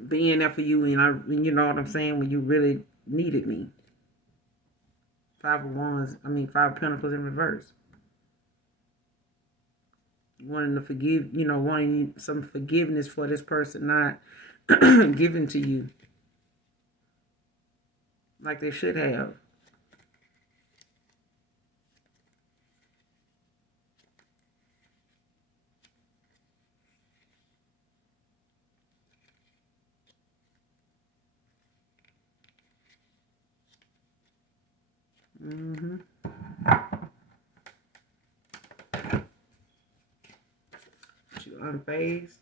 being there for you, and you know what I'm saying, when you really needed me. 5 of Wands, 5 of Pentacles in reverse. Wanting to forgive, wanting some forgiveness for this person not giving to you like they should have. Mm-hmm. You unfazed.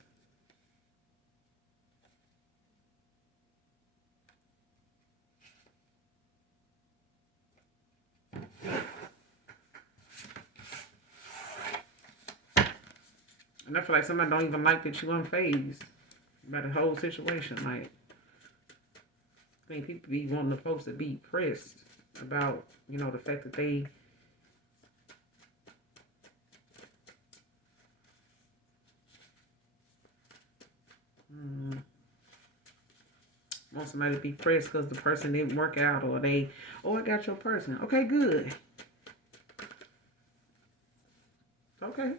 And I feel like somebody don't even like that you unfazed by the whole situation. Like, I think people be wanting the folks to be pressed about, the fact that they want somebody to be pressed because the person didn't work out, or I got your person. Okay, good. Okay.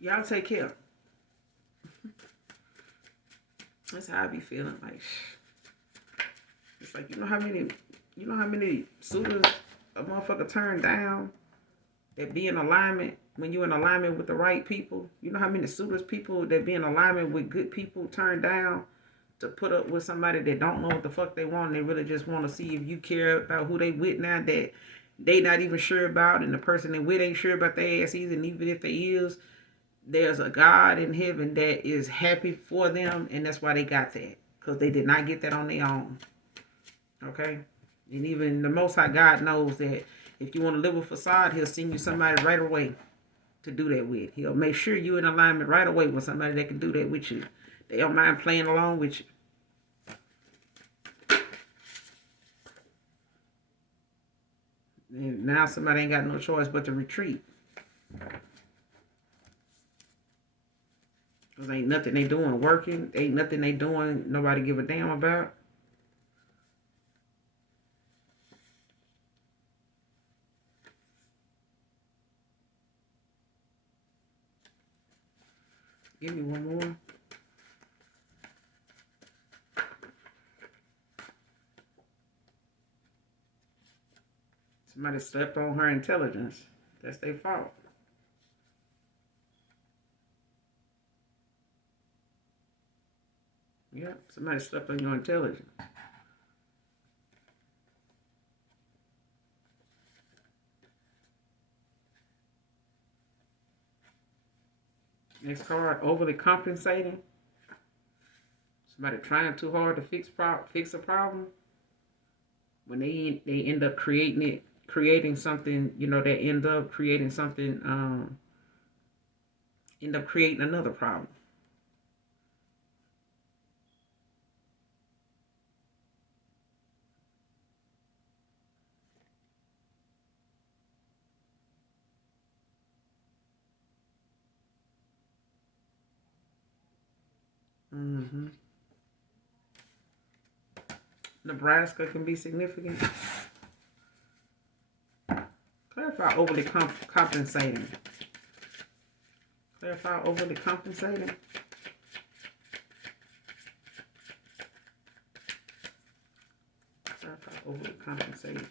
Y'all take care. That's how I be feeling. Like, it's like you know how many suitors a motherfucker turn down that be in alignment when you in alignment with the right people. You know how many suitors people that be in alignment with good people turn down to put up with somebody that don't know what the fuck they want. And they really just want to see if you care about who they with now that they not even sure about, and the person they with ain't sure about their ass either. And even if they is, there's a God in heaven that is happy for them, and that's why they got that, because they did not get that on their own. Okay? And even the Most High God knows that if you want to live a facade, he'll send you somebody right away to do that with. He'll make sure you're in alignment right away with somebody that can do that with you. They don't mind playing along with you. And now somebody ain't got no choice but to retreat. Because ain't nothing they doing working. Ain't nothing they doing nobody give a damn about. Give me one more. Somebody slept on her intelligence. That's their fault. Yep, somebody slept on your intelligence. Next card, overly compensating. Somebody trying too hard to fix a problem. When they end up creating something, they end up creating something, end up creating another problem. Mm-hmm. Nebraska can be significant. Clarify overly compensating. Clarify overly compensating. Clarify overly compensating.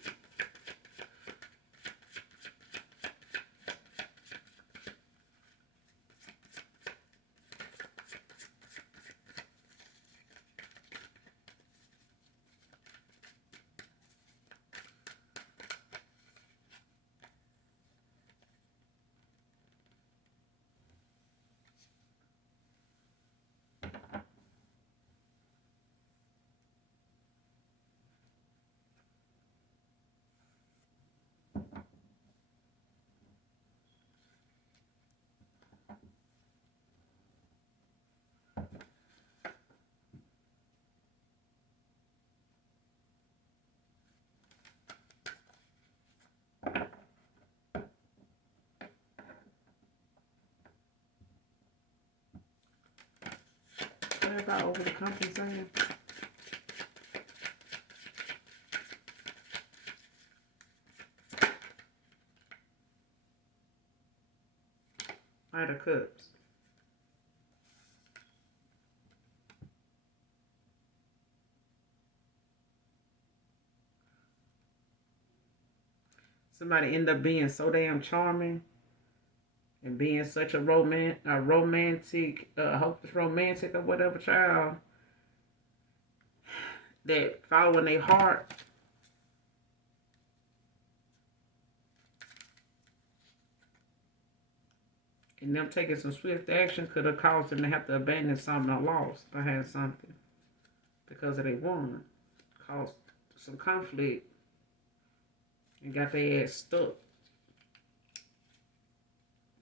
Clarify overly compensating. Knight of Cups. Somebody end up being so damn charming and being such a romantic, hopeless romantic or whatever child, that following their heart and them taking some swift action could have caused them to have to abandon something or lost behind something because of they want. Caused some conflict and got their ass stuck.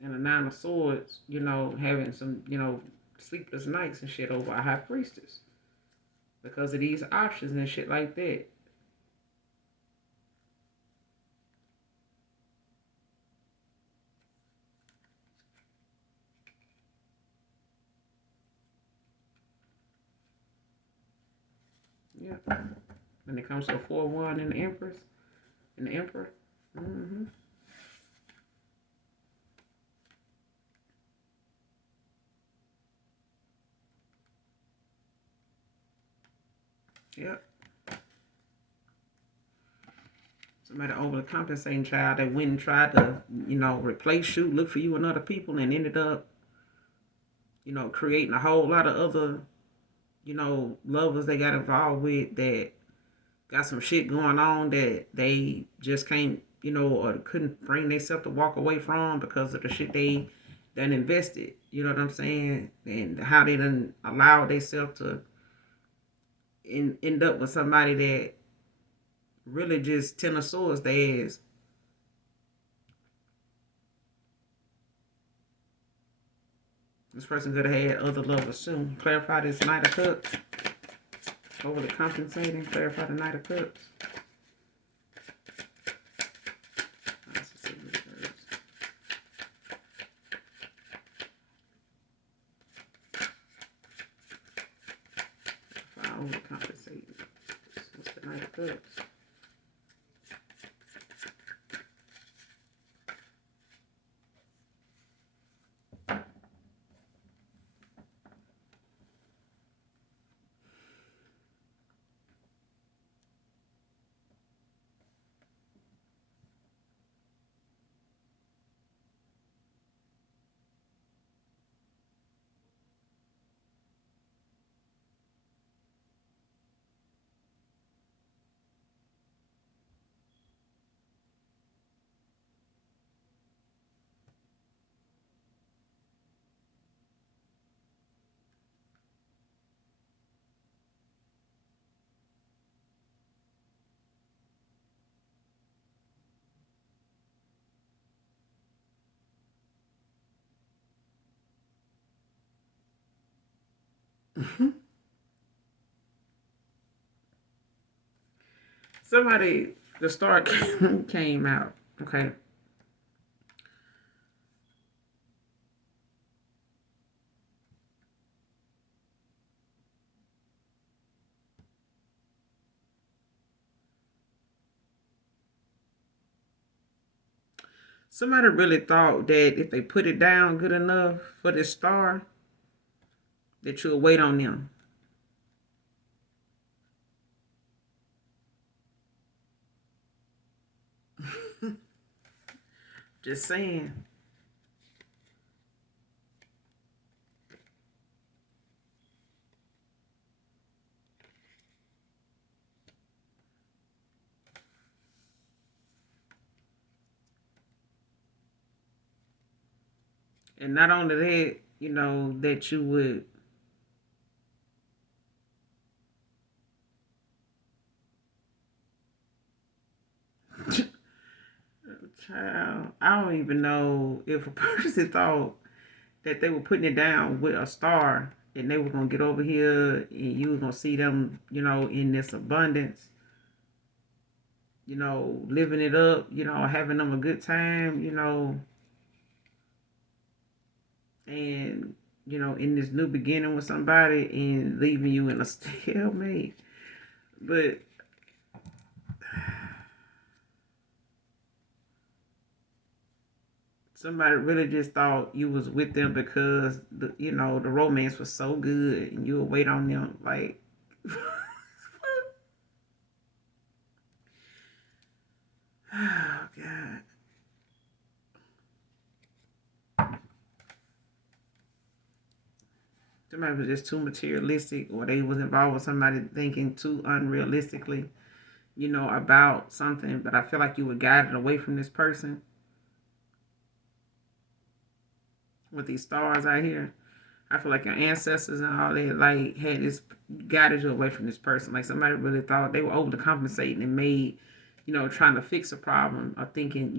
And a 9 of Swords, having some, sleepless nights and shit over a high priestess because of these options and shit like that. Yeah. When it comes to a 4-1 and the Empress and the Emperor. Mm-hmm. Yep. Somebody overly compensating child that went and tried to, replace you, look for you and other people, and ended up, creating a whole lot of other, lovers they got involved with that got some shit going on that they just can't, or couldn't bring themselves to walk away from because of the shit they done invested. You know what I'm saying? And how they done allowed themselves to end up with somebody that really just ten of swords their ass. This person could have had other lovers soon. Clarify this Knight of Cups. Overly compensating. Clarify the Knight of Cups. Overly compensating. What's the Knight of Cups? Somebody, the star came out. Okay. Somebody really thought that if they put it down good enough for this star, that you'll wait on them. Just saying. And not only that, that you would child, I don't even know if a person thought that they were putting it down with a star and they were gonna get over here and you were gonna see them, in this abundance, living it up, having them a good time, and in this new beginning with somebody and leaving you in a stalemate. But somebody really just thought you was with them because the romance was so good and you would wait on them like oh God. Somebody was just too materialistic or they was involved with somebody thinking too unrealistically, about something, but I feel like you were guided away from this person with these stars out here. I feel like your ancestors and all that like had this guided you away from this person. Like somebody really thought they were overcompensating and made, trying to fix a problem or thinking,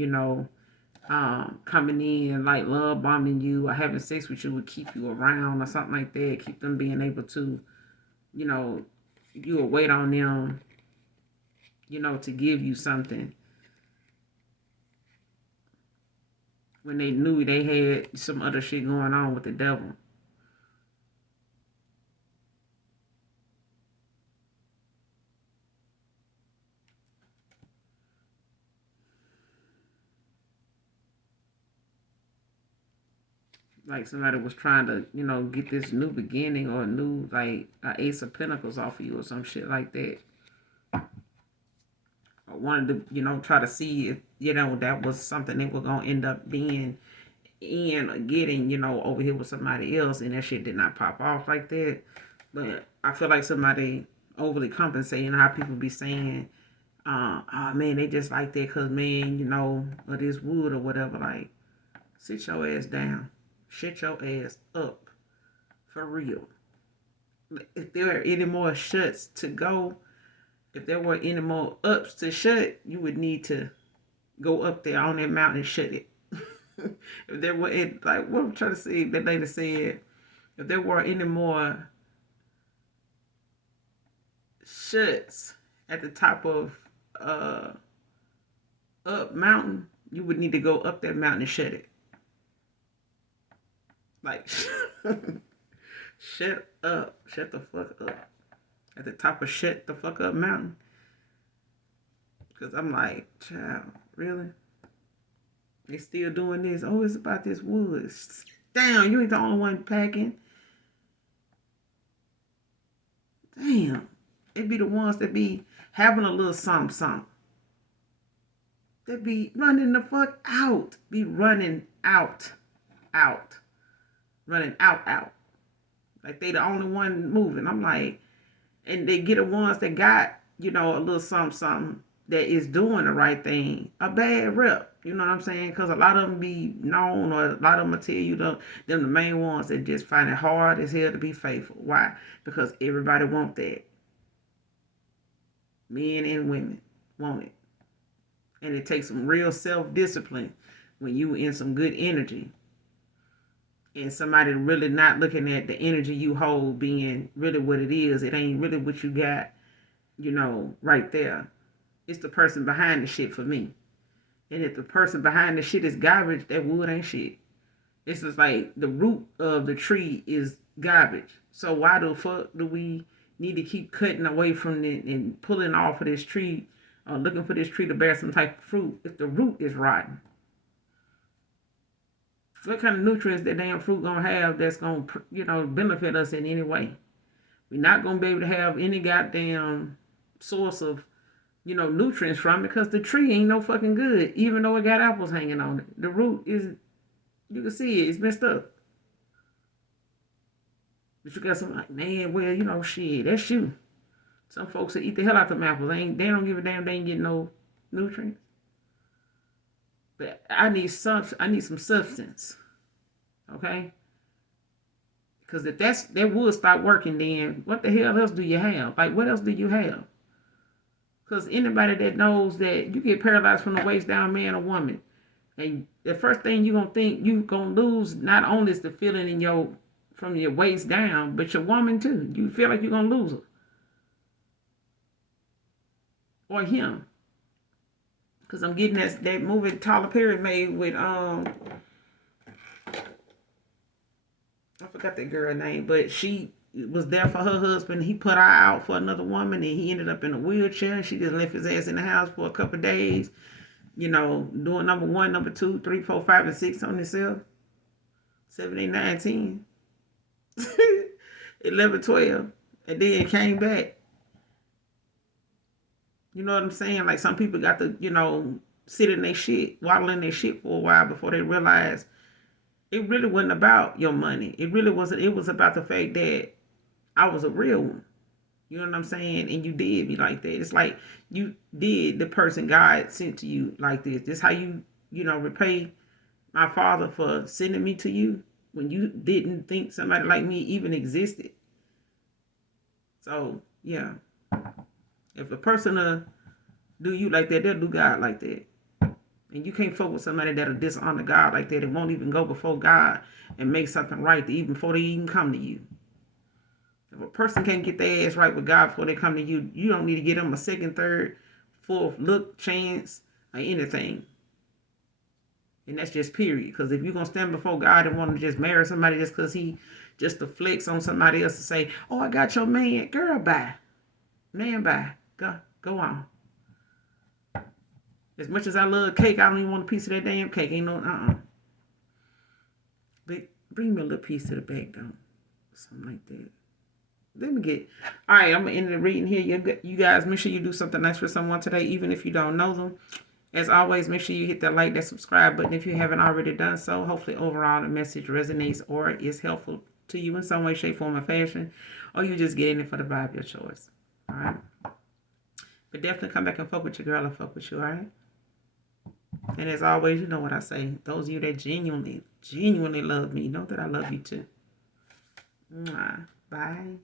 coming in like love bombing you or having sex with you would keep you around or something like that. Keep them being able to, you would wait on them, to give you something when they knew they had some other shit going on with the devil. Like somebody was trying to, get this new beginning or a new, like, Ace of Pentacles off of you or some shit like that. I wanted to, try to see if, that was something they were going to end up being in or getting, over here with somebody else, and that shit did not pop off like that. But I feel like somebody overly compensating, how people be saying, oh man, they just like that because, man, of this wood or whatever. Like, sit your ass down. Shut your ass up. For real. If there are any more shuts to go, if there were any more ups to shut, you would need to go up there on that mountain and shut it. If there were, like what I'm trying to say, that lady said, if there were any more shuts at the top of up mountain, you would need to go up that mountain and shut it. Like, shut up. Shut the fuck up. At the top of shut the fuck up mountain. Because I'm like, child, really? They still doing this? Oh, it's about this wood. Damn, you ain't the only one packing. Damn. It be the ones that be having a little something. They be running the fuck out. Be running out. Running out. Like they the only one moving. I'm like, and they get the ones that got, a little something that is doing the right thing, a bad rep. You know what I'm saying? Because a lot of them be known, or a lot of them will tell you them the main ones that just find it hard as hell to be faithful. Why? Because everybody want that. Men and women want it. And it takes some real self-discipline when you in some good energy. And somebody really not looking at the energy you hold being really what it is. It ain't really what you got, right there. It's the person behind the shit for me. And if the person behind the shit is garbage, that wood ain't shit. It's just like the root of the tree is garbage. So why the fuck do we need to keep cutting away from it and pulling off of this tree, looking for this tree to bear some type of fruit if the root is rotten? What kind of nutrients that damn fruit gonna have that's gonna, benefit us in any way? We're not gonna be able to have any goddamn source of, nutrients from it because the tree ain't no fucking good, even though it got apples hanging on it. The root is, you can see it, it's messed up. But you got some like, man, well, shit, that's you. Some folks that eat the hell out of them apples. They don't give a damn, they ain't getting no nutrients. But I need some substance. Okay? Because if that would stop working, then what the hell else do you have? Like, what else do you have? Because anybody that knows that you get paralyzed from the waist down, man or woman, and the first thing you're going to think you're going to lose not only is the feeling in from your waist down, but your woman too. You feel like you're going to lose her. Or him. Because I'm getting that movie Tyler Perry made with, I forgot that girl's name, but she was there for her husband. He put her out for another woman, and he ended up in a wheelchair. And she just left his ass in the house for a couple of days, doing number 1, number 2, 3, 4, 5, and 6 on himself. 7, 8, 9, 10. 11, 12. And then came back. You know what I'm saying? Like some people got to, sit in their shit, waddle in their shit for a while before they realize it really wasn't about your money. It really wasn't. It was about the fact that I was a real one. You know what I'm saying? And you did me like that. It's like you did the person God sent to you like this. This how you, repay my father for sending me to you when you didn't think somebody like me even existed. So, yeah. If a person do you like that, they'll do God like that. And you can't fuck with somebody that'll dishonor God like that and won't even go before God and make something right even before they even come to you. If a person can't get their ass right with God before they come to you, you don't need to give them a second, third, fourth look, chance, or anything. And that's just period. Because if you're going to stand before God and want to just marry somebody just because he just to flex on somebody else to say, oh, I got your man. Girl, bye. Man, bye. Go on. As much as I love cake, I don't even want a piece of that damn cake. Ain't no, But Bring me a little piece to the back, though. Something like that. Let me get... All right, I'm going to end the reading here. You guys, make sure you do something nice for someone today, even if you don't know them. As always, make sure you hit that like, that subscribe button if you haven't already done so. Hopefully, overall, the message resonates or is helpful to you in some way, shape, form, or fashion. Or you just get in it for the vibe, your choice. All right? But definitely come back and fuck with your girl or fuck with you, all right? And as always, you know what I say. Those of you that genuinely love me, know that I love you too. Mwah. Bye.